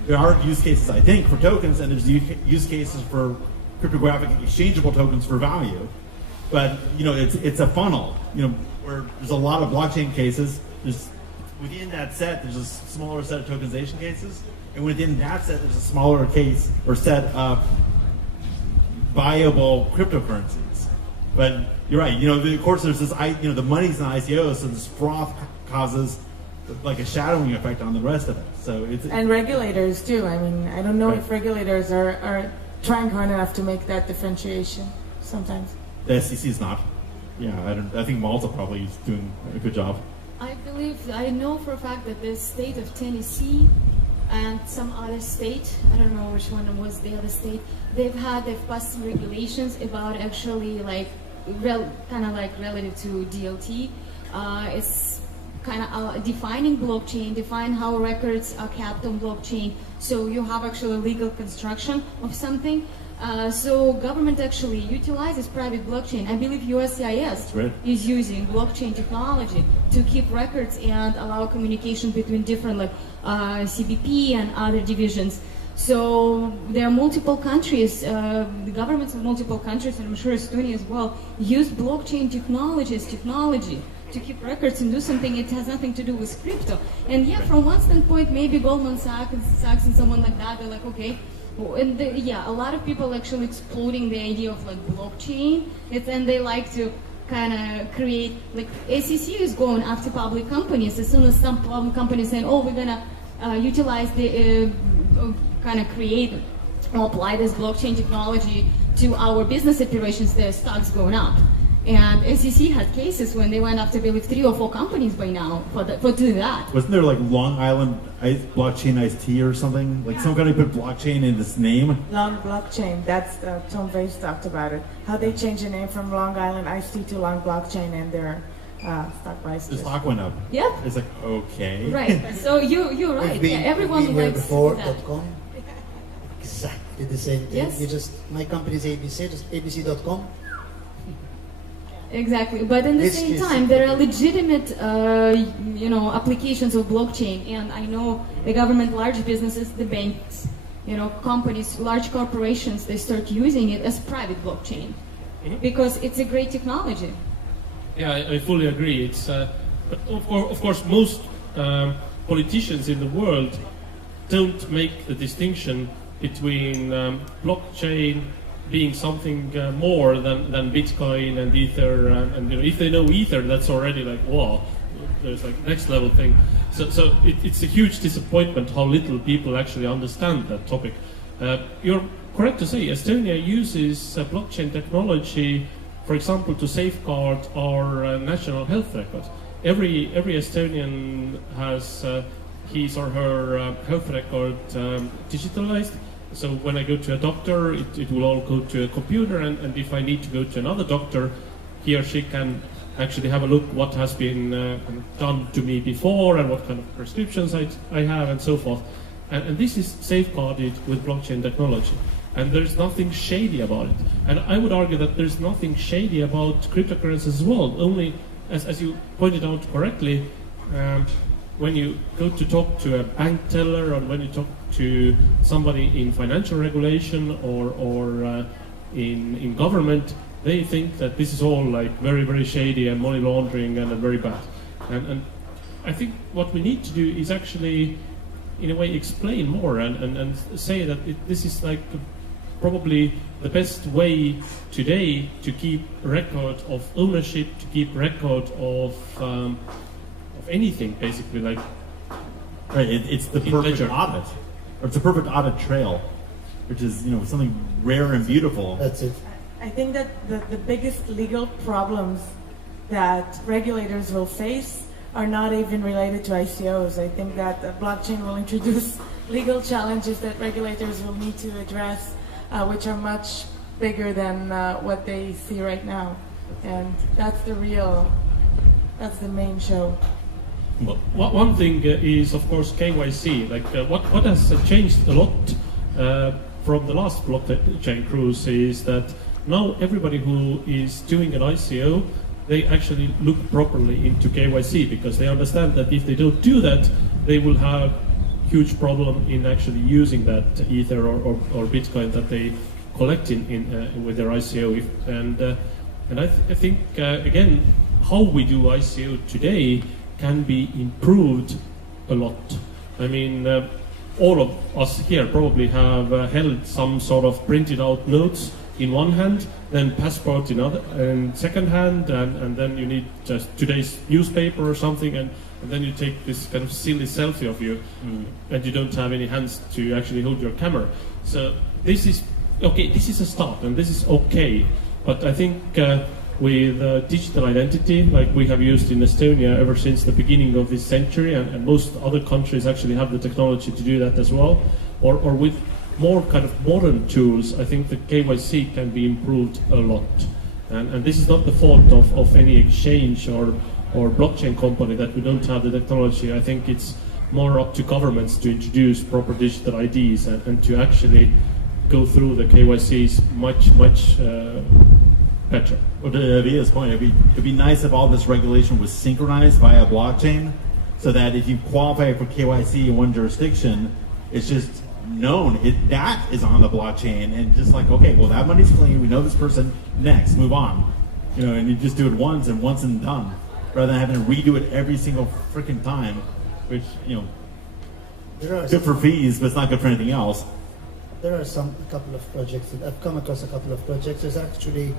there are use cases, I think, for tokens, and there's use cases for cryptographic exchangeable tokens for value. But it's a funnel. Where there's a lot of blockchain cases. There's within that set, there's a smaller set of tokenization cases, and within that set, there's a smaller case or set of viable cryptocurrencies. But you're right. Of course, there's this. The money's in ICOs, so this froth causes like a shadowing effect on the rest of it. So and regulators too. I mean, I don't know if regulators are trying hard enough to make that differentiation sometimes. The SEC is not. Yeah, I think Malta probably is doing a good job. I know for a fact that the state of Tennessee and some other state, I don't know which one was the other state, they've passed some regulations about actually kind of relative to DLT. It's kind of defining blockchain, define how records are kept on blockchain, so you have actually legal construction of something. So government actually utilizes private blockchain. I believe USCIS is using blockchain technology to keep records and allow communication between different CBP and other divisions. So there are multiple countries, the governments of multiple countries, and I'm sure Estonia as well, use blockchain technology to keep records and do something. It has nothing to do with crypto. And yeah, from one standpoint, maybe Goldman Sachs and someone like that, they're like, okay. And a lot of people actually exploding the idea of blockchain, and they like to kind of create, SEC is going after public companies. As soon as some public companies saying, oh, we're gonna utilize the kind of create or apply this blockchain technology to our business operations, their stocks going up. And SEC had cases when they went after, I believe, 3 or 4 companies by now for doing that. Wasn't there Long Island blockchain iced tea or something? Some kind of put blockchain in this name? Long blockchain. That's Tom Vase talked about it. How they changed the name from Long Island iced tea to Long blockchain, and their stock price. The stock went up. Yep. It's okay. Right. So you're right. Everyone likes that. .com. Exactly the same thing. Yes. My company is ABC, just abc.com. Exactly, but at the same time, there are legitimate, applications of blockchain, and I know the government, large businesses, the banks, companies, large corporations, they start using it as private blockchain because it's a great technology. Yeah, I fully agree. It's, but of course, most politicians in the world don't make the distinction between blockchain being something more than Bitcoin and Ether, and you know, if they know Ether, that's already like, wow, there's like next level thing. So it's a huge disappointment how little people actually understand that topic. You're correct to say Estonia uses blockchain technology, for example, to safeguard our national health records. Every Estonian has his or her health record digitalized. So when I go to a doctor, it will all go to a computer, and if I need to go to another doctor, he or she can actually have a look what has been done to me before and what kind of prescriptions I have and so forth. And this is safeguarded with blockchain technology. And there's nothing shady about it. And I would argue that there's nothing shady about cryptocurrencies as well. Only, as you pointed out correctly, when you go to talk to a bank teller, or when you talk to somebody in financial regulation or in government, they think that this is all like very, very shady and money laundering and very bad. And I think what we need to do is actually, in a way, explain more and say that this is like probably the best way today to keep record of ownership, to keep record of anything, basically, like. Right, it's the perfect audit, or it's a perfect audit trail, which is, you know, something rare and beautiful. That's it. I think that the biggest legal problems that regulators will face are not even related to ICOs. I think that blockchain will introduce legal challenges that regulators will need to address, which are much bigger than what they see right now. And that's the main show. Well, one thing is, of course, KYC. Like, what has changed a lot from the last blockchain cruise is that now everybody who is doing an ICO, they actually look properly into KYC, because they understand that if they don't do that, they will have huge problem in actually using that Ether or Bitcoin that they collect in with their ICO. And I think again, how we do ICO today can be improved a lot. I mean, all of us here probably have held some sort of printed out notes in one hand, then passport in second hand, and then you need just today's newspaper or something, and then you take this kind of silly selfie of you, and you don't have any hands to actually hold your camera. So this is okay, this is a start, and this is okay, but I think with digital identity, like we have used in Estonia ever since the beginning of this century, and most other countries actually have the technology to do that as well, or with more kind of modern tools, I think the KYC can be improved a lot. And this is not the fault of any exchange or blockchain company that we don't have the technology. I think it's more up to governments to introduce proper digital IDs and to actually go through the KYCs much better. Well, to Aviya's point, it'd be nice if all this regulation was synchronized via blockchain, so that if you qualify for KYC in one jurisdiction, it's just known that is on the blockchain, and just like, okay, well, that money's clean, we know this person, next, move on, you know, and you just do it once and done, rather than having to redo it every single freaking time, which, you know, good for fees, but it's not good for anything else. There are a couple of projects that I've come across. A couple of projects. There's actually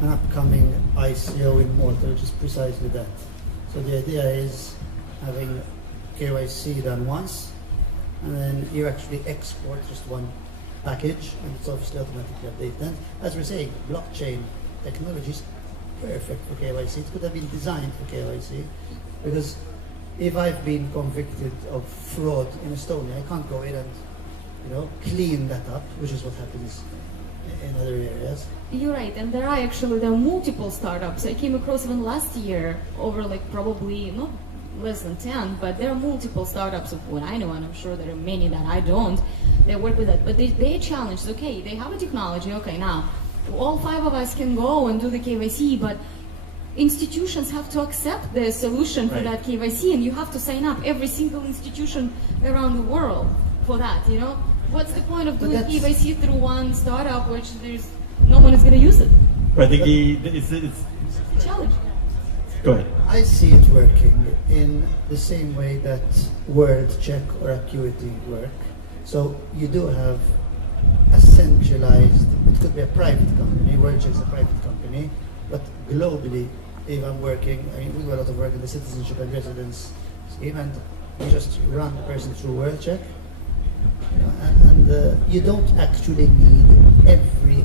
an upcoming ICO in Malta, which is precisely that. So the idea is having KYC done once, and then you actually export just one package, and it's obviously automatically updated. And as we're saying, blockchain technology is perfect for KYC. It could have been designed for KYC, because if I've been convicted of fraud in Estonia, I can't go in and, you know, clean that up, which is what happens in other areas. You're right, and there are multiple startups. I came across even last year, over like probably not less than 10, but there are multiple startups of what I know, and I'm sure there are many that I don't, they work with that. But they challenged, okay, they have a technology, okay, now, all 5 of us can go and do the KYC, but institutions have to accept the solution for that KYC, and you have to sign up every single institution around the world for that, you know? What's the point of doing KYC through one startup, which no one is going to use it? I think it's a challenge. Go ahead. I see it working in the same way that World Check or Acuity work. So you do have a centralized, it could be a private company, WorldCheck is a private company, but globally, if I'm working, I mean, we do a lot of work in the citizenship and residence scheme, and we just run the person through WorldCheck. And you don't actually need every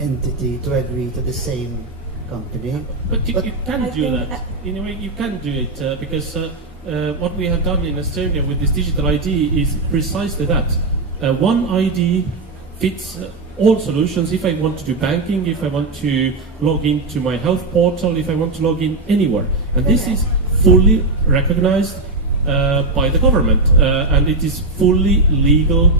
entity to agree to the same company. But you can do that. In a way, you can do it because what we have done in Estonia with this digital ID is precisely that. One ID fits all solutions. If I want to do banking, if I want to log into my health portal, if I want to log in anywhere. And this is fully recognized by the government, and it is fully legal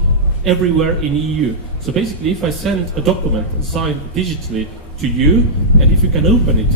everywhere in EU. So basically, if I send a document signed digitally to you, and if you can open it,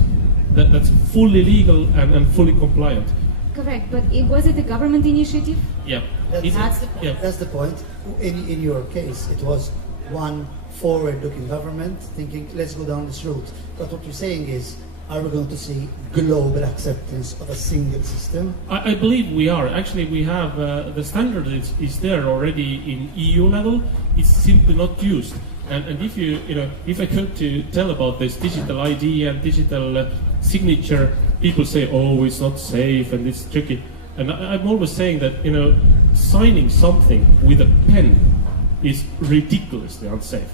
that's fully legal and fully compliant. Correct, but was it a government initiative? Yeah. That's the point. In your case, it was one forward-looking government thinking, let's go down this route. But what you're saying is, are we going to see global acceptance of a single system? I believe we are. Actually, we have the standard is there already in EU level. It's simply not used. And if if I come to tell about this digital ID and digital signature, people say, oh, it's not safe and it's tricky. And I'm always saying that signing something with a pen is ridiculously unsafe.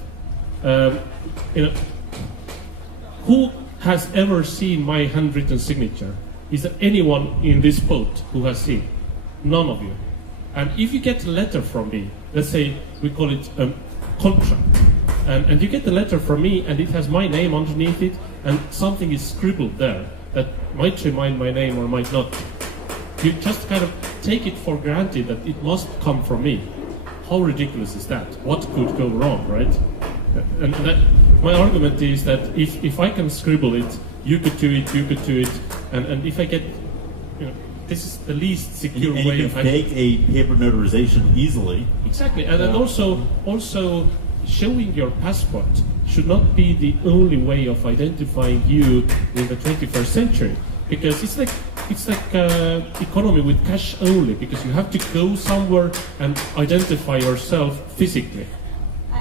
Who has ever seen my handwritten signature? Is there anyone in this boat who has seen? None of you. And if you get a letter from me, let's say we call it a contract, and you get the letter from me and it has my name underneath it and something is scribbled there that might remind my name or might not, you just kind of take it for granted that it must come from me. How ridiculous is that? What could go wrong, right? And my argument is that if I can scribble it, you could do it, you could do it, and if I get, this is the least secure way. You can fake a paper notarization easily. Exactly, and then also showing your passport should not be the only way of identifying you in the 21st century, because it's like economy with cash only, because you have to go somewhere and identify yourself physically.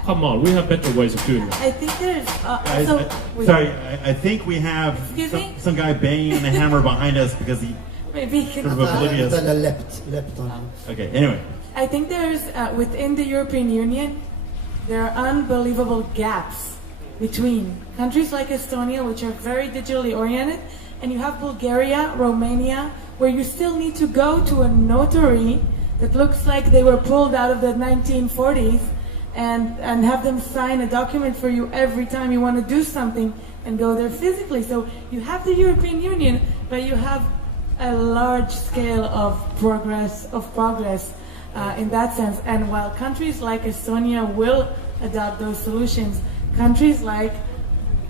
Come on, we have better ways of doing that. I think there's I think we have some guy banging on the hammer behind us because he maybe sort of oblivious. Leapt on him. Okay, anyway. I think there's within the European Union there are unbelievable gaps between countries like Estonia, which are very digitally oriented, and you have Bulgaria, Romania, where you still need to go to a notary that looks like they were pulled out of the 1940s and have them sign a document for you every time you want to do something and go there physically. So you have the European Union, but you have a large scale of progress in that sense. And while countries like Estonia will adopt those solutions, countries like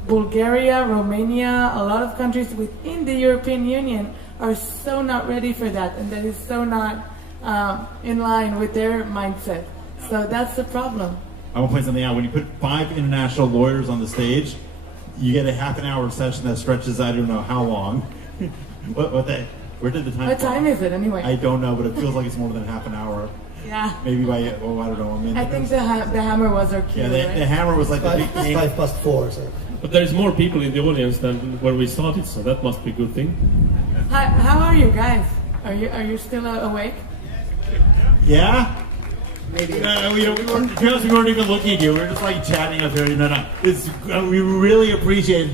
Bulgaria, Romania, a lot of countries within the European Union are so not ready for that, and that is so not in line with their mindset. So that's the problem. I want to point something out. When you put 5 international lawyers on the stage, you get a half an hour session that stretches, I don't know how long. Where did the time What time is it anyway? I don't know, but it feels like it's more than half an hour. Yeah. Maybe by, I don't know, a minute. I think the hammer was our cue, Yeah, right? the hammer was like the big thing. 4:05. So. But there's more people in the audience than where we started, so that must be a good thing. How are you guys? Are you still awake? Yeah? Maybe. We weren't even looking at you. We were just like chatting up here. We really appreciate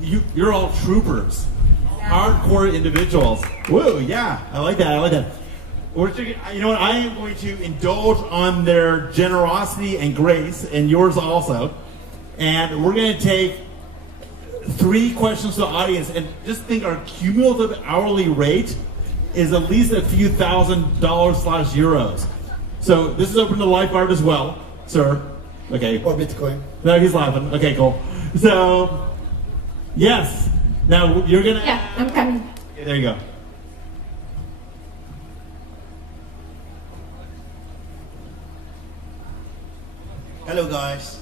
you. You're all troopers, hardcore individuals. Whoa, yeah, I like that. You know what? I am going to indulge on their generosity and grace, and yours also. And we're going to take 3 questions to the audience, and just think our cumulative hourly rate is at least a few $1,000s/euros. So this is open to lifeguard as well, sir. Okay. Or Bitcoin. No, he's laughing. Okay, cool. So, yes. Now you're gonna. Yeah, I'm coming. Okay, there you go. Hello, guys.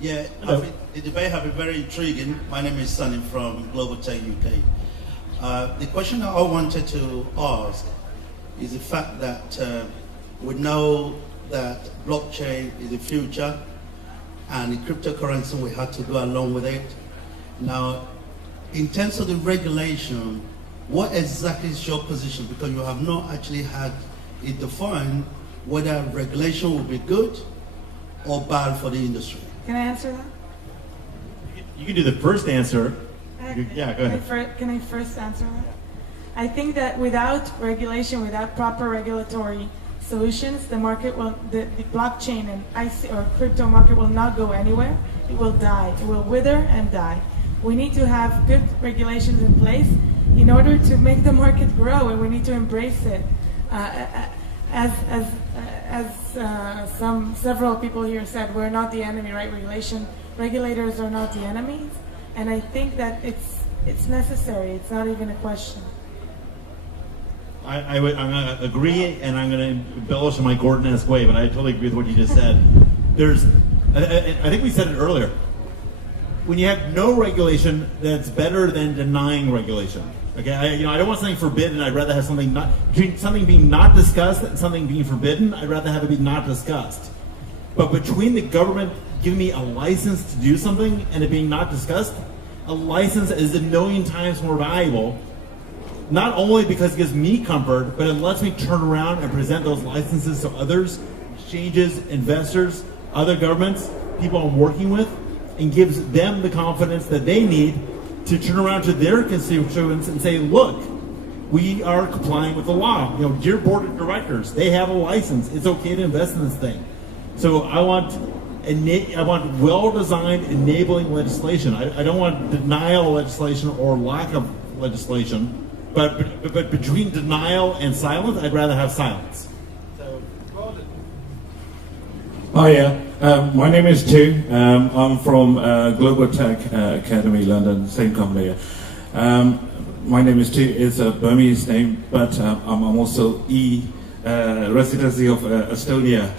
Yeah, Hello. I think the debate has been very intriguing. My name is Sunny from Global Tech UK. The question that I wanted to ask is the fact that we know that blockchain is the future and the cryptocurrency we have to go along with it. Now, in terms of the regulation, what exactly is your position? Because you have not actually had it defined whether regulation will be good or bad for the industry. Can I answer that? You can do the first answer. Yeah, go ahead. Can I first answer that? I think that without regulation, without proper regulatory solutions, the market will, the blockchain and or crypto market will not go anywhere. It will die. It will wither and die. We need to have good regulations in place in order to make the market grow, and we need to embrace it. As several people here said, we're not the enemy, right? Regulators are not the enemies, and I think that it's necessary. It's not even a question. I'm going to agree, and I'm going to embellish in my Gordon-esque way, but I totally agree with what you just said. I think we said it earlier. When you have no regulation, that's better than denying regulation. Okay, I don't want something forbidden. I'd rather have something between something being not discussed and something being forbidden. I'd rather have it be not discussed. But between the government giving me a license to do something and it being not discussed, a license is a million times more valuable. Not only because it gives me comfort, but it lets me turn around and present those licenses to others, exchanges, investors, other governments, people I'm working with, and gives them the confidence that they need to turn around to their constituents and say, look, we are complying with the law. Dear board of directors, they have a license. It's okay to invest in this thing. So I want well-designed enabling legislation. I don't want denial legislation or lack of legislation. But between denial and silence, I'd rather have silence. Hi, my name is Tu. I'm from Global Tech Academy, London, same company. My name is Tu. It's a Burmese name, but I'm also residency of Estonia.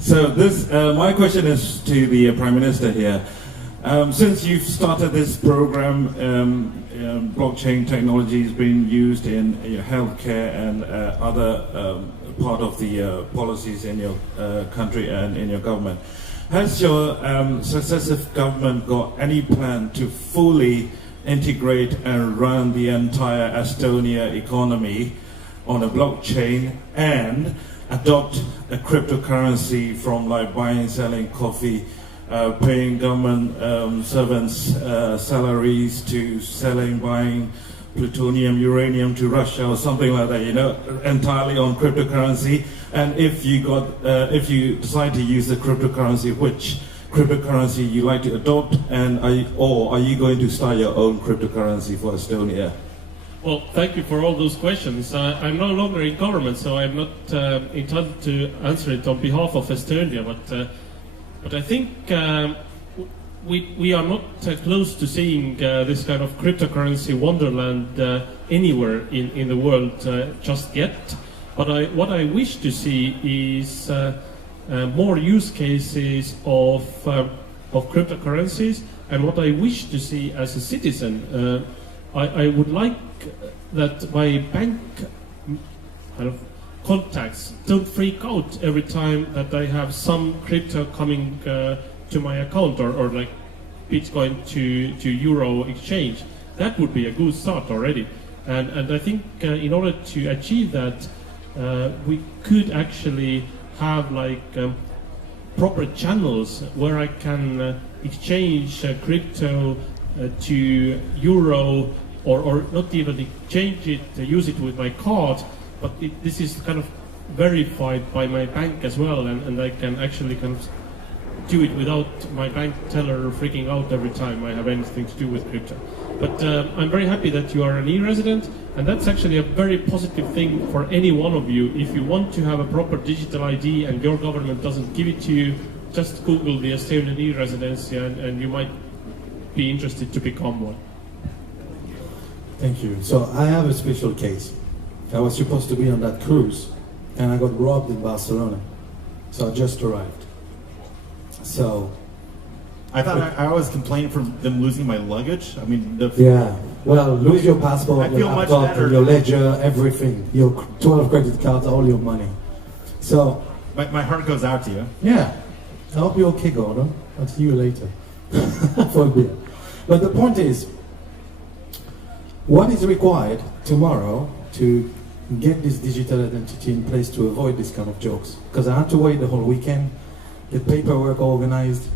So my question is to the Prime Minister here. Since you've started this program, blockchain technology is being used in healthcare and other part of the policies in your country and in your government. Has your successive government got any plan to fully integrate and run the entire Estonia economy on a blockchain and adopt a cryptocurrency from like buying, selling coffee, paying government servants salaries to selling, buying plutonium, uranium to Russia or something like that, entirely on cryptocurrency? And if you decide to use the cryptocurrency, which cryptocurrency you like to adopt, and are you going to start your own cryptocurrency for Estonia? Well, thank you for all those questions. I'm no longer in government, so I'm not entitled to answer it on behalf of Estonia, but I think we are not close to seeing this kind of cryptocurrency wonderland anywhere in the world just yet. But what I wish to see is more use cases of cryptocurrencies, and what I wish to see as a citizen, I would like that my bank kind of contacts don't freak out every time that I have some crypto coming to my account or like Bitcoin to Euro exchange. That would be a good start already. And I think in order to achieve that, we could actually have like proper channels where I can exchange crypto to Euro, or not even exchange it, use it with my card, but this is kind of verified by my bank as well, and I can actually kind of do it without my bank teller freaking out every time I have anything to do with crypto. But I'm very happy that you are an e-resident, and that's actually a very positive thing for any one of you. If you want to have a proper digital ID and your government doesn't give it to you, just Google the Estonian e-residency and you might be interested to become one. Thank you. So I have a special case. I was supposed to be on that cruise, and I got robbed in Barcelona. So I just arrived. So I thought I always complained from them losing my luggage. I mean, yeah. Well, lose your passport, your much laptop, better. your ledger, everything. Your 12 credit cards, all your money. So my heart goes out to you. Yeah. I hope you're okay, Gordon. I'll see you later for a beer. But the point is, what is required tomorrow to get this digital identity in place to avoid this kind of jokes? Because I had to wait the whole weekend, get paperwork organized,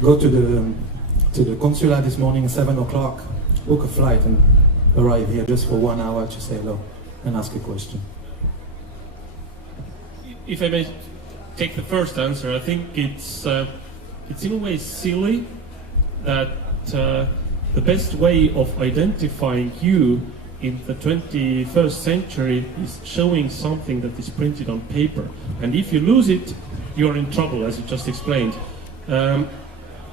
go to the consulate this morning at 7 o'clock, book a flight and arrive here just for 1 hour to say hello and ask a question. If I may take the first answer, I think it's in a way silly that the best way of identifying you in the 21st century is showing something that is printed on paper. And if you lose it, you're in trouble, as you just explained. In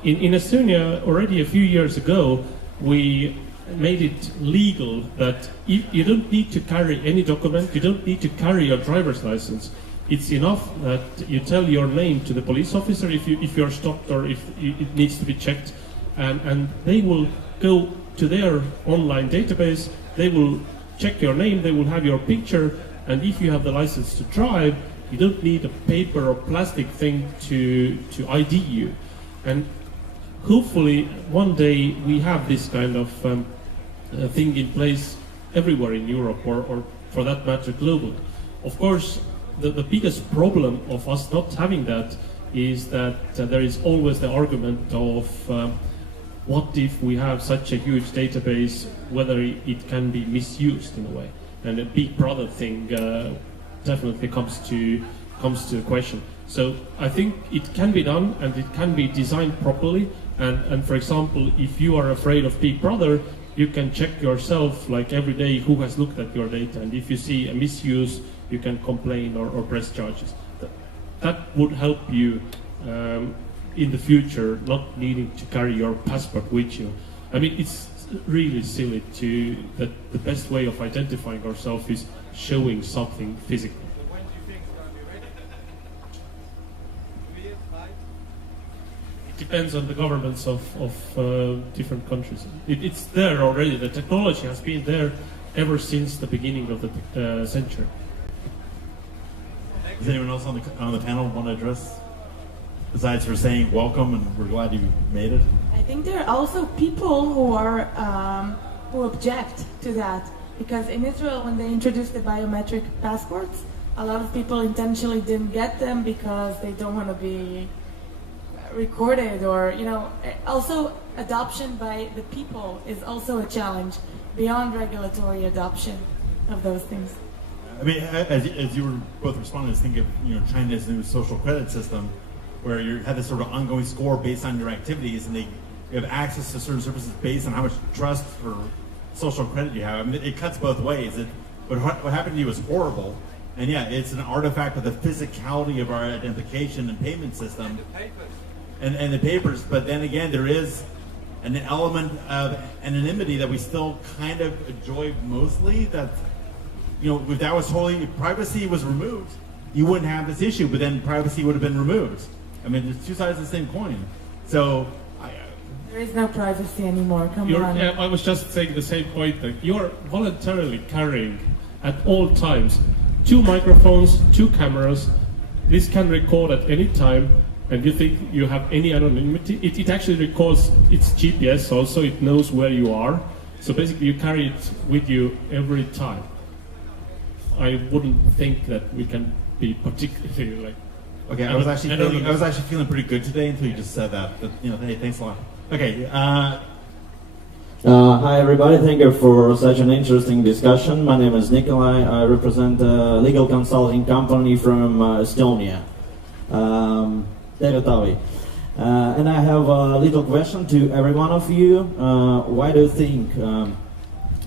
Estonia, already a few years ago, we made it legal that if you don't need to carry any document, you don't need to carry your driver's license. It's enough that you tell your name to the police officer if you're stopped or if it needs to be checked, and they will go to their online database, they will check your name, they will have your picture, and if you have the license to drive, you don't need a paper or plastic thing to ID you. And hopefully one day we have this kind of thing in place everywhere in Europe, or for that matter globally. Of course, the biggest problem of us not having that is that there is always the argument of what if we have such a huge database, whether it can be misused in a way. And a Big Brother thing definitely comes to question. So I think it can be done and it can be designed properly. And for example, if you are afraid of Big Brother, you can check yourself like every day who has looked at your data. And if you see a misuse, you can complain or press charges. That would help you in the future, not needing to carry your passport with you. I mean, it's really silly that the best way of identifying ourselves is showing something physical. When do you think it's going to be ready? 2 years, 5? It depends on the governments of different countries. It's there already. The technology has been there ever since the beginning of the century. Does anyone else on the panel want to address? Besides for saying welcome and we're glad you made it. I think there are also people who are who object to that, because in Israel, when they introduced the biometric passports, a lot of people intentionally didn't get them because they don't want to be recorded, or also adoption by the people is also a challenge beyond regulatory adoption of those things. I mean, as you were both responding, I was thinking of China's new social credit system, where you have this sort of ongoing score based on your activities, and you have access to certain services based on how much trust or social credit you have. I mean, it cuts both ways. What happened to you is horrible, and yeah, it's an artifact of the physicality of our identification and payment system. And the papers, but then again, there is an element of anonymity that we still kind of enjoy mostly. That if that was totally, privacy was removed, you wouldn't have this issue, but then privacy would have been removed. I mean, there's two sides of the same coin. So there is no privacy anymore. Come on. I was just saying the same point, that you're voluntarily carrying at all times 2 microphones, 2 cameras. This can record at any time, and you think you have any anonymity. It actually records its GPS also. It knows where you are. So basically, you carry it with you every time. I wouldn't think that we can be particularly like. Okay, I was actually feeling pretty good today until you just said that. But hey, thanks a lot. Okay. Hi everybody, thank you for such an interesting discussion. My name is Nikolai. I represent a legal consulting company from Estonia. Taavi. And I have a little question to every one of you. Why do you think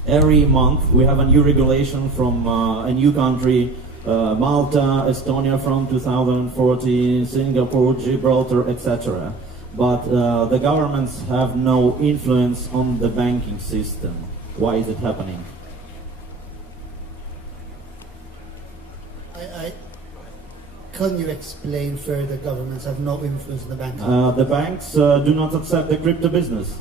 every month we have a new regulation from a new country, Malta, Estonia from 2014, Singapore, Gibraltar, etc. But the governments have no influence on the banking system. Why is it happening? Can you explain further? Governments have no influence on the banks? The banks do not accept the crypto business.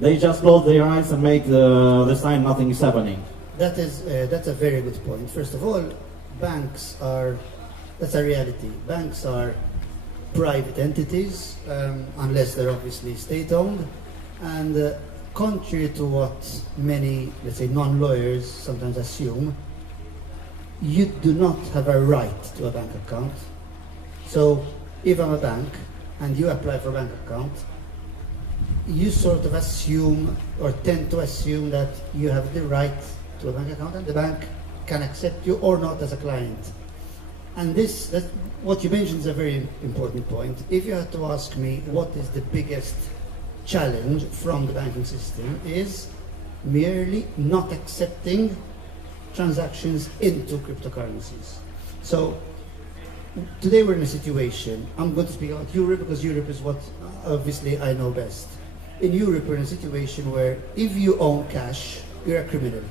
They just close their eyes and make the sign nothing is happening. That's a very good point. First of all, banks are That's a reality. Banks are private entities, unless they're obviously state-owned, and contrary to what many, let's say, non-lawyers sometimes assume, you do not have a right to a bank account. So if I'm a bank and you apply for a bank account, you sort of assume or tend to assume that you have the right to a bank account and the bank can accept you or not as a client. And what you mentioned is a very important point. If you had to ask me what is the biggest challenge from the banking system, is merely not accepting transactions into cryptocurrencies. So today we're in a situation, I'm going to speak about Europe because Europe is what obviously I know best. In Europe we're in a situation where if you own cash, you're a criminal.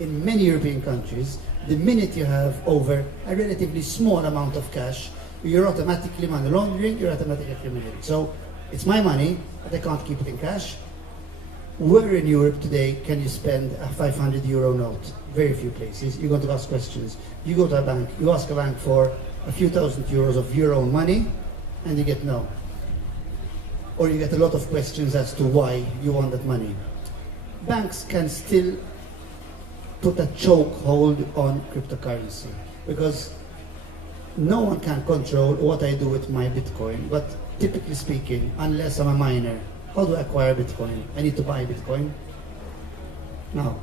In many European countries, the minute you have over a relatively small amount of cash, you're automatically money laundering, you're automatically a criminal. So it's my money, but I can't keep it in cash. Where in Europe today can you spend a 500 euro note? Very few places. You're going to ask questions. You go to a bank, you ask a bank for a few thousand euros of your own money, and you get no. Or you get a lot of questions as to why you want that money. Banks can still put a chokehold on cryptocurrency because no one can control what I do with my Bitcoin. But typically speaking, unless I'm a miner, how do I acquire Bitcoin? I need to buy Bitcoin. Now,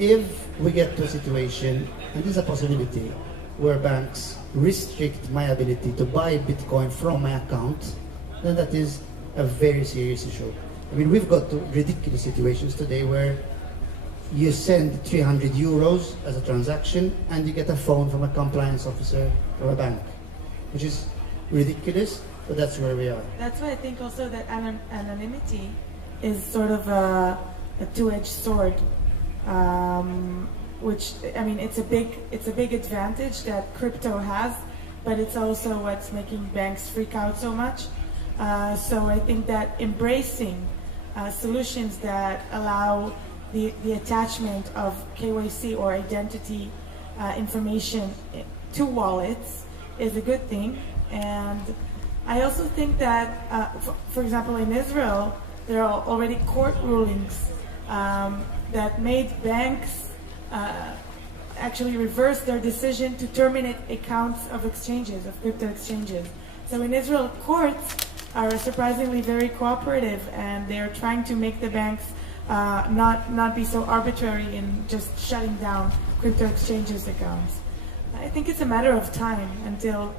if we get to a situation, and this is a possibility, where banks restrict my ability to buy Bitcoin from my account, then that is a very serious issue. I mean, we've got to ridiculous situations today where you send 300 euros as a transaction and you get a phone from a compliance officer from a bank, which is ridiculous, but that's where we are. That's why I think also that anonymity is sort of a two-edged sword, which, I mean, it's a big advantage that crypto has, but it's also what's making banks freak out so much. So I think that embracing solutions that allow the attachment of KYC or identity information to wallets is a good thing. And I also think that, for example, in Israel, there are already court rulings that made banks actually reverse their decision to terminate accounts of exchanges, of crypto exchanges. So in Israel, courts are surprisingly very cooperative, and they are trying to make the banks not be so arbitrary in just shutting down crypto exchanges accounts. I think it's a matter of time until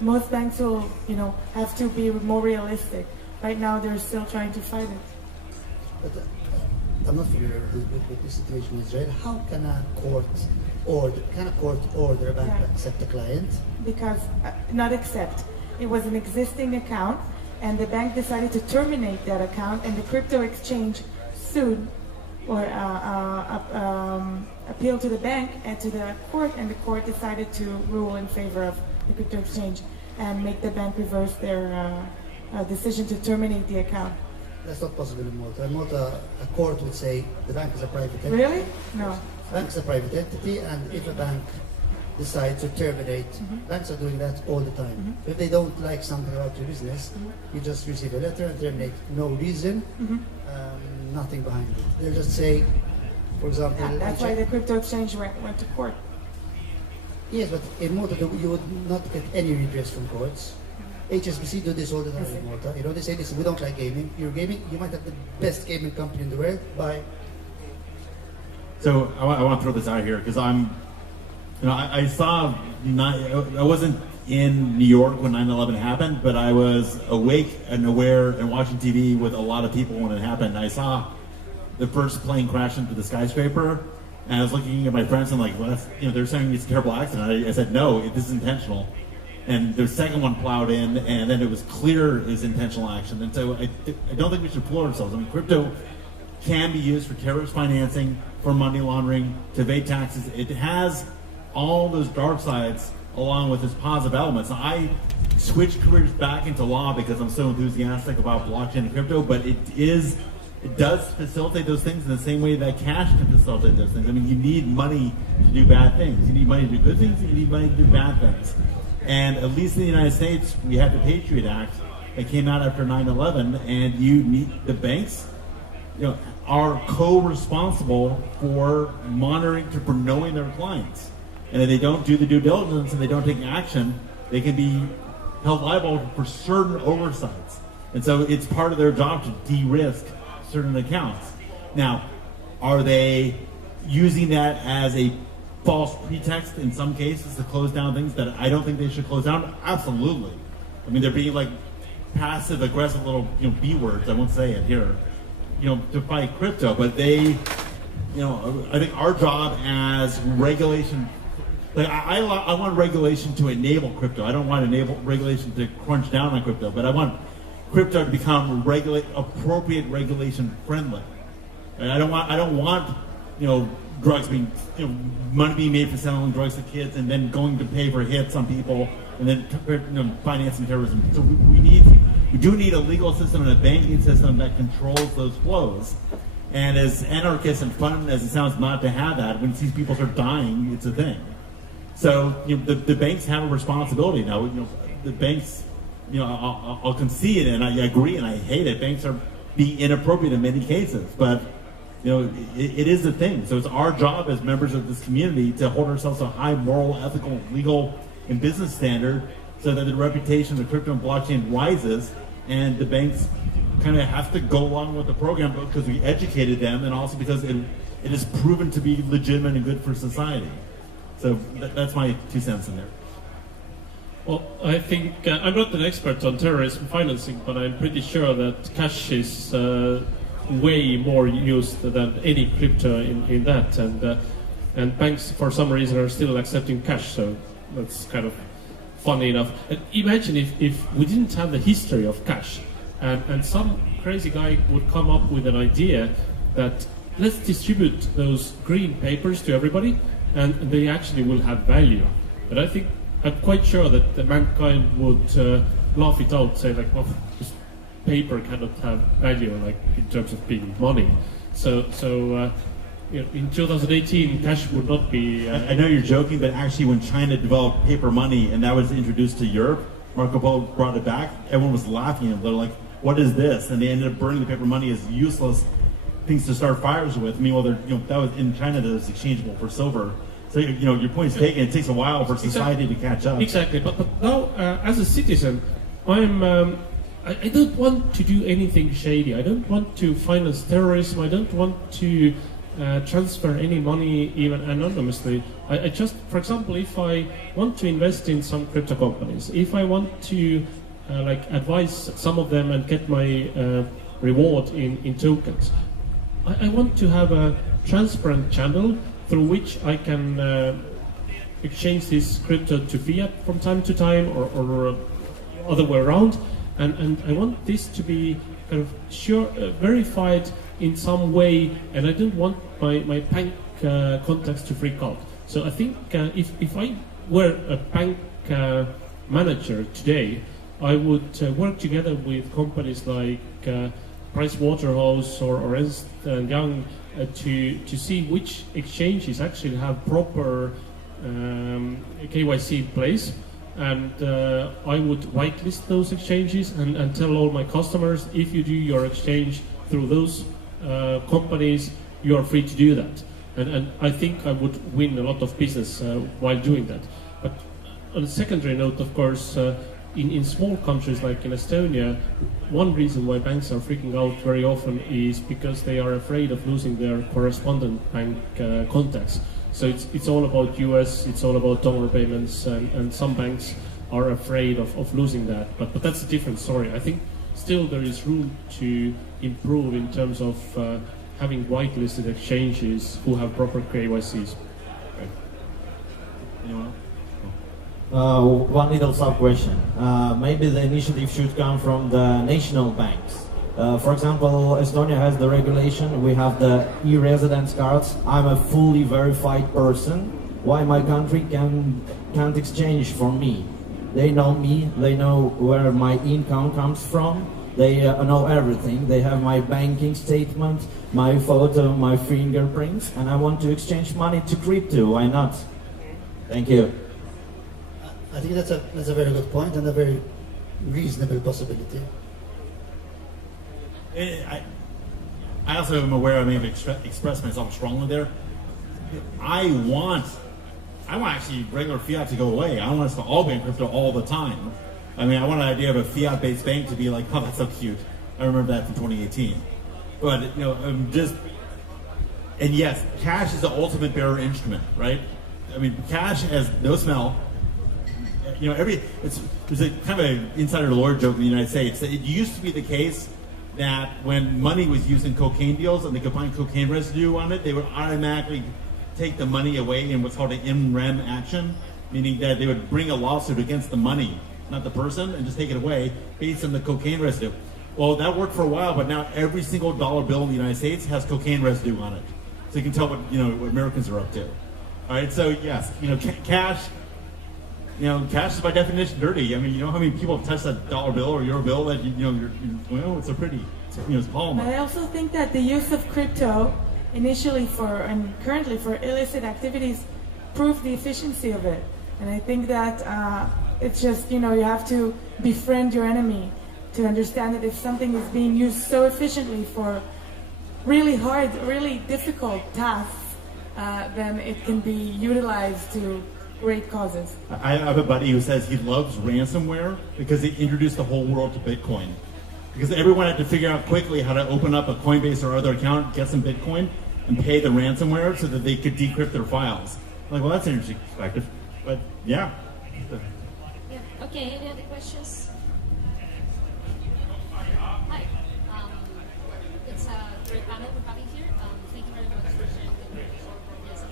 most banks will, have to be more realistic. Right now, they're still trying to fight it. But I'm not familiar with this situation in Israel. How can a court order a bank to accept a client? Because not accept. It was an existing account, and the bank decided to terminate that account, and the crypto exchange sued or appealed to the bank and to the court, and the court decided to rule in favor of the crypto exchange and make the bank reverse their decision to terminate the account. That's not possible in Malta. In Malta, a court would say the bank is a private entity. Really? No. Bank is a private entity, and if a bank decides to terminate, banks are doing that all the time. So if they don't like something about your business, you just receive a letter and terminate. No reason, nothing behind it. They'll just say, for example... Yeah, that's why the crypto exchange went to court. Yes, but in Malta, you would not get any redress from courts. HSBC do this all the time in Malta. They say, listen, we don't like gaming. You're gaming, you might have the best gaming company in the world. Bye. So I want to throw this out here because I saw, I wasn't in New York when 9/11 happened, but I was awake and aware and watching TV with a lot of people when it happened. I saw the first plane crash into the skyscraper, and I was looking at my friends and like, well, they're saying it's a terrible accident. I said, no, this is intentional. And the second one plowed in, and then it was clear it was intentional action. And so I don't think we should fool ourselves. I mean, crypto can be used for terrorist financing, for money laundering, to evade taxes. It has all those dark sides along with its positive elements. Now, I switched careers back into law because I'm so enthusiastic about blockchain and crypto, but it does facilitate those things in the same way that cash can facilitate those things. I mean, you need money to do bad things. You need money to do good things, and you need money to do bad things. And at least in the United States, we had the Patriot Act that came out after 9/11, and the banks, are co-responsible for monitoring, for knowing their clients. And if they don't do the due diligence and they don't take action, they can be held liable for certain oversights. And so it's part of their job to de-risk certain accounts. Now, are they using that as a false pretext in some cases to close down things that I don't think they should close down? Absolutely. I mean, they're being like passive aggressive little B words, I won't say it here, to fight crypto, but they, I think our job as regulation, like I want regulation to enable crypto. I don't want regulation to crunch down on crypto, but I want crypto to become appropriate regulation friendly. And I don't want drugs being, money being made for selling drugs to kids and then going to pay for hits on people and then financing terrorism. So we do need a legal system and a banking system that controls those flows. And as anarchist and fun as it sounds not to have that, when these people start dying, it's a thing. So the banks have a responsibility now. The banks, I'll concede and I agree and I hate it. Banks are being inappropriate in many cases, but it is a thing. So it's our job as members of this community to hold ourselves to a high moral, ethical, legal, and business standard so that the reputation of crypto and blockchain rises, and the banks kind of have to go along with the program because we educated them and also because it is proven to be legitimate and good for society. So that's my 2 cents in there. Well, I think I'm not an expert on terrorism financing, but I'm pretty sure that cash is way more used than any crypto in that, and banks for some reason are still accepting cash, so that's kind of funny enough. And imagine if we didn't have the history of cash, and some crazy guy would come up with an idea that let's distribute those green papers to everybody, and they actually will have value. But I'm quite sure that the mankind would laugh it out, say like, well, this paper cannot have value, like in terms of being money. So in 2018, cash would not be. I know you're joking, but actually, when China developed paper money and that was introduced to Europe, Marco Polo brought it back. Everyone was laughing, and they're like, "What is this?" And they ended up burning the paper money as useless things to start fires with. Meanwhile, that was in China that was exchangeable for silver. So your point is taken. It takes a while for society to catch up. Exactly, but now as a citizen, I don't want to do anything shady. I don't want to finance terrorism. I don't want to transfer any money even anonymously. I just, for example, if I want to invest in some crypto companies, if I want to advise some of them and get my reward in tokens, I want to have a transparent channel through which I can exchange this crypto to fiat from time to time or other way around. And I want this to be kind of verified in some way, and I don't want my bank contacts to freak out. So I think if I were a bank manager today, I would work together with companies like Pricewaterhouse or Ernst & Young to see which exchanges actually have proper KYC in place. And I would whitelist those exchanges and tell all my customers, if you do your exchange through those companies, you are free to do that. And I think I would win a lot of business while doing that. But on a secondary note, of course, in small countries like in Estonia, one reason why banks are freaking out very often is because they are afraid of losing their correspondent bank contacts. So it's all about US, it's all about dollar payments, and some banks are afraid of losing that. But that's a different story. I think still there is room to improve in terms of having whitelisted exchanges who have proper KYCs. Okay. Anyone else? One little sub-question. Maybe the initiative should come from the national banks. For example, Estonia has the regulation, we have the e-residence cards. I'm a fully verified person. Why my country can't exchange for me? They know me, they know where my income comes from, they know everything. They have my banking statement, my photo, my fingerprints, and I want to exchange money to crypto. Why not? Thank you. I think that's a very good point and a very reasonable possibility. I also am aware I may have expressed myself strongly there. I want actually regular fiat to go away. I don't want us to all be in crypto all the time. I mean, I want an idea of a fiat-based bank to be like, oh, that's so cute. I remember that from 2018. But, you know, and yes, cash is the ultimate bearer instrument, right? I mean, cash has no smell. You know, there's a kind of an insider lore joke in the United States that it used to be the case that when money was used in cocaine deals and they could find cocaine residue on it, they would automatically take the money away in what's called an in rem action, meaning that they would bring a lawsuit against the money, not the person, and just take it away based on the cocaine residue. Well, that worked for a while, but now every single dollar bill in the United States has cocaine residue on it. So you can tell what Americans are up to. All right, so yes, cash is by definition dirty. I mean, you know how many people have touched that dollar bill or euro bill that it's so pretty. It's polymer. I also think that the use of crypto initially and currently for illicit activities proved the efficiency of it. And I think that it's just, you have to befriend your enemy to understand that if something is being used so efficiently for really hard, really difficult tasks, then it can be utilized to great causes. I have a buddy who says he loves ransomware because it introduced the whole world to Bitcoin. Because everyone had to figure out quickly how to open up a Coinbase or other account, get some Bitcoin, and pay the ransomware so that they could decrypt their files. I'm like, well, that's an interesting perspective. But yeah. Yeah. Okay, any other questions? Hi. It's a great panel we're having here. Thank you very much for sharing the information. Yes.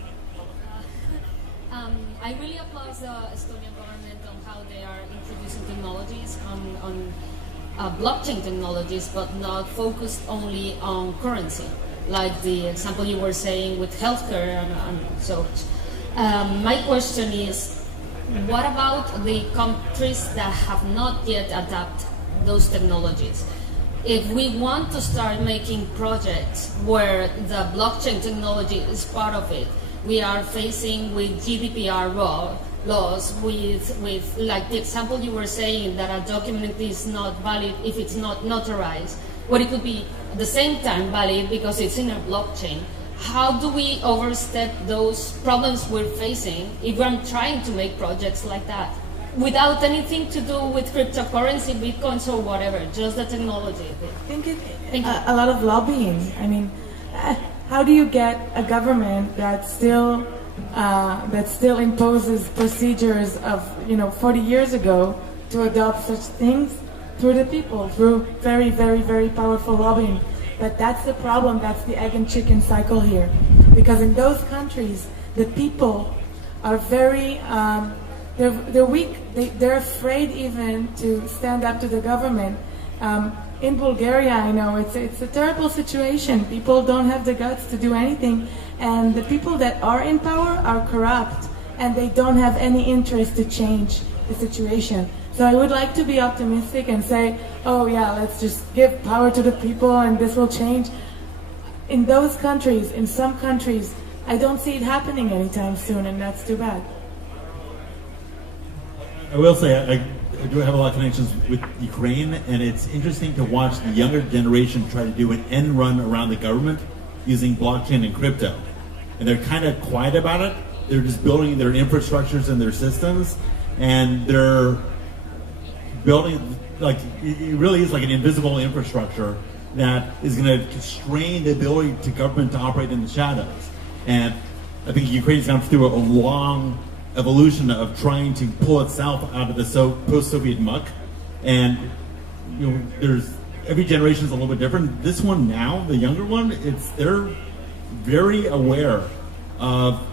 I really applaud the Estonian government on how they are introducing technologies on blockchain technologies, but not focused only on currency, like the example you were saying with healthcare and so. My question is, what about the countries that have not yet adopted those technologies? If we want to start making projects where the blockchain technology is part of it, we are facing with GDPR laws, with like the example you were saying that a document is not valid if it's not notarized, but it could be at the same time valid because it's in a blockchain. How do we overstep those problems we're facing if we're trying to make projects like that without anything to do with cryptocurrency, bitcoins or whatever, just the technology? I think a lot of lobbying. I mean, how do you get a government that still imposes procedures of 40 years ago to adopt such things through the people, through very, very, very powerful lobbying? But that's the problem. That's the egg and chicken cycle here, because in those countries the people are very they're weak. They're afraid even to stand up to the government. In Bulgaria, I know it's a terrible situation. People don't have the guts to do anything, and the people that are in power are corrupt, and they don't have any interest to change the situation. So I would like to be optimistic and say, oh yeah, let's just give power to the people and this will change. In those countries, in some countries, I don't see it happening anytime soon, and that's too bad. I will say, I do have a lot of connections with Ukraine, and it's interesting to watch the younger generation try to do an end run around the government using blockchain and crypto. And they're kind of quiet about it. They're just building their infrastructures and their systems, and they're building, like, it really is like an invisible infrastructure that is going to constrain the ability to government to operate in the shadows. And I think Ukraine's gone through a long evolution of trying to pull itself out of the post-Soviet muck. And there's every generation is a little bit different. This one now, the younger one, they're very aware of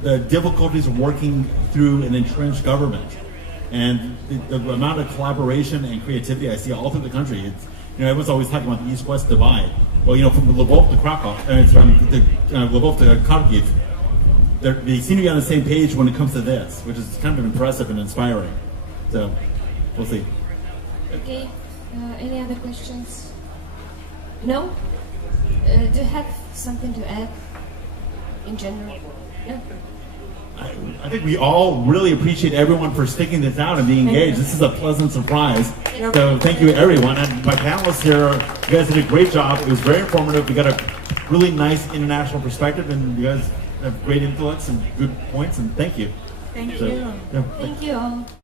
the difficulties of working through an entrenched government. And the amount of collaboration and creativity I see all through the country, everyone's always talking about the East-West divide. Well, from Lvov to Krakow, and it's from Lvov to Kharkiv, they seem to be on the same page when it comes to this, which is kind of impressive and inspiring. So, we'll see. Okay, any other questions? No? Do you have something to add in general? Yeah. I think we all really appreciate everyone for sticking this out and being engaged. This is a pleasant surprise. So thank you, everyone. And my panelists here, you guys did a great job. It was very informative. We got a really nice international perspective, and you guys have great intellects and good points, and thank you. Thank So, you. yeah. Thank you all.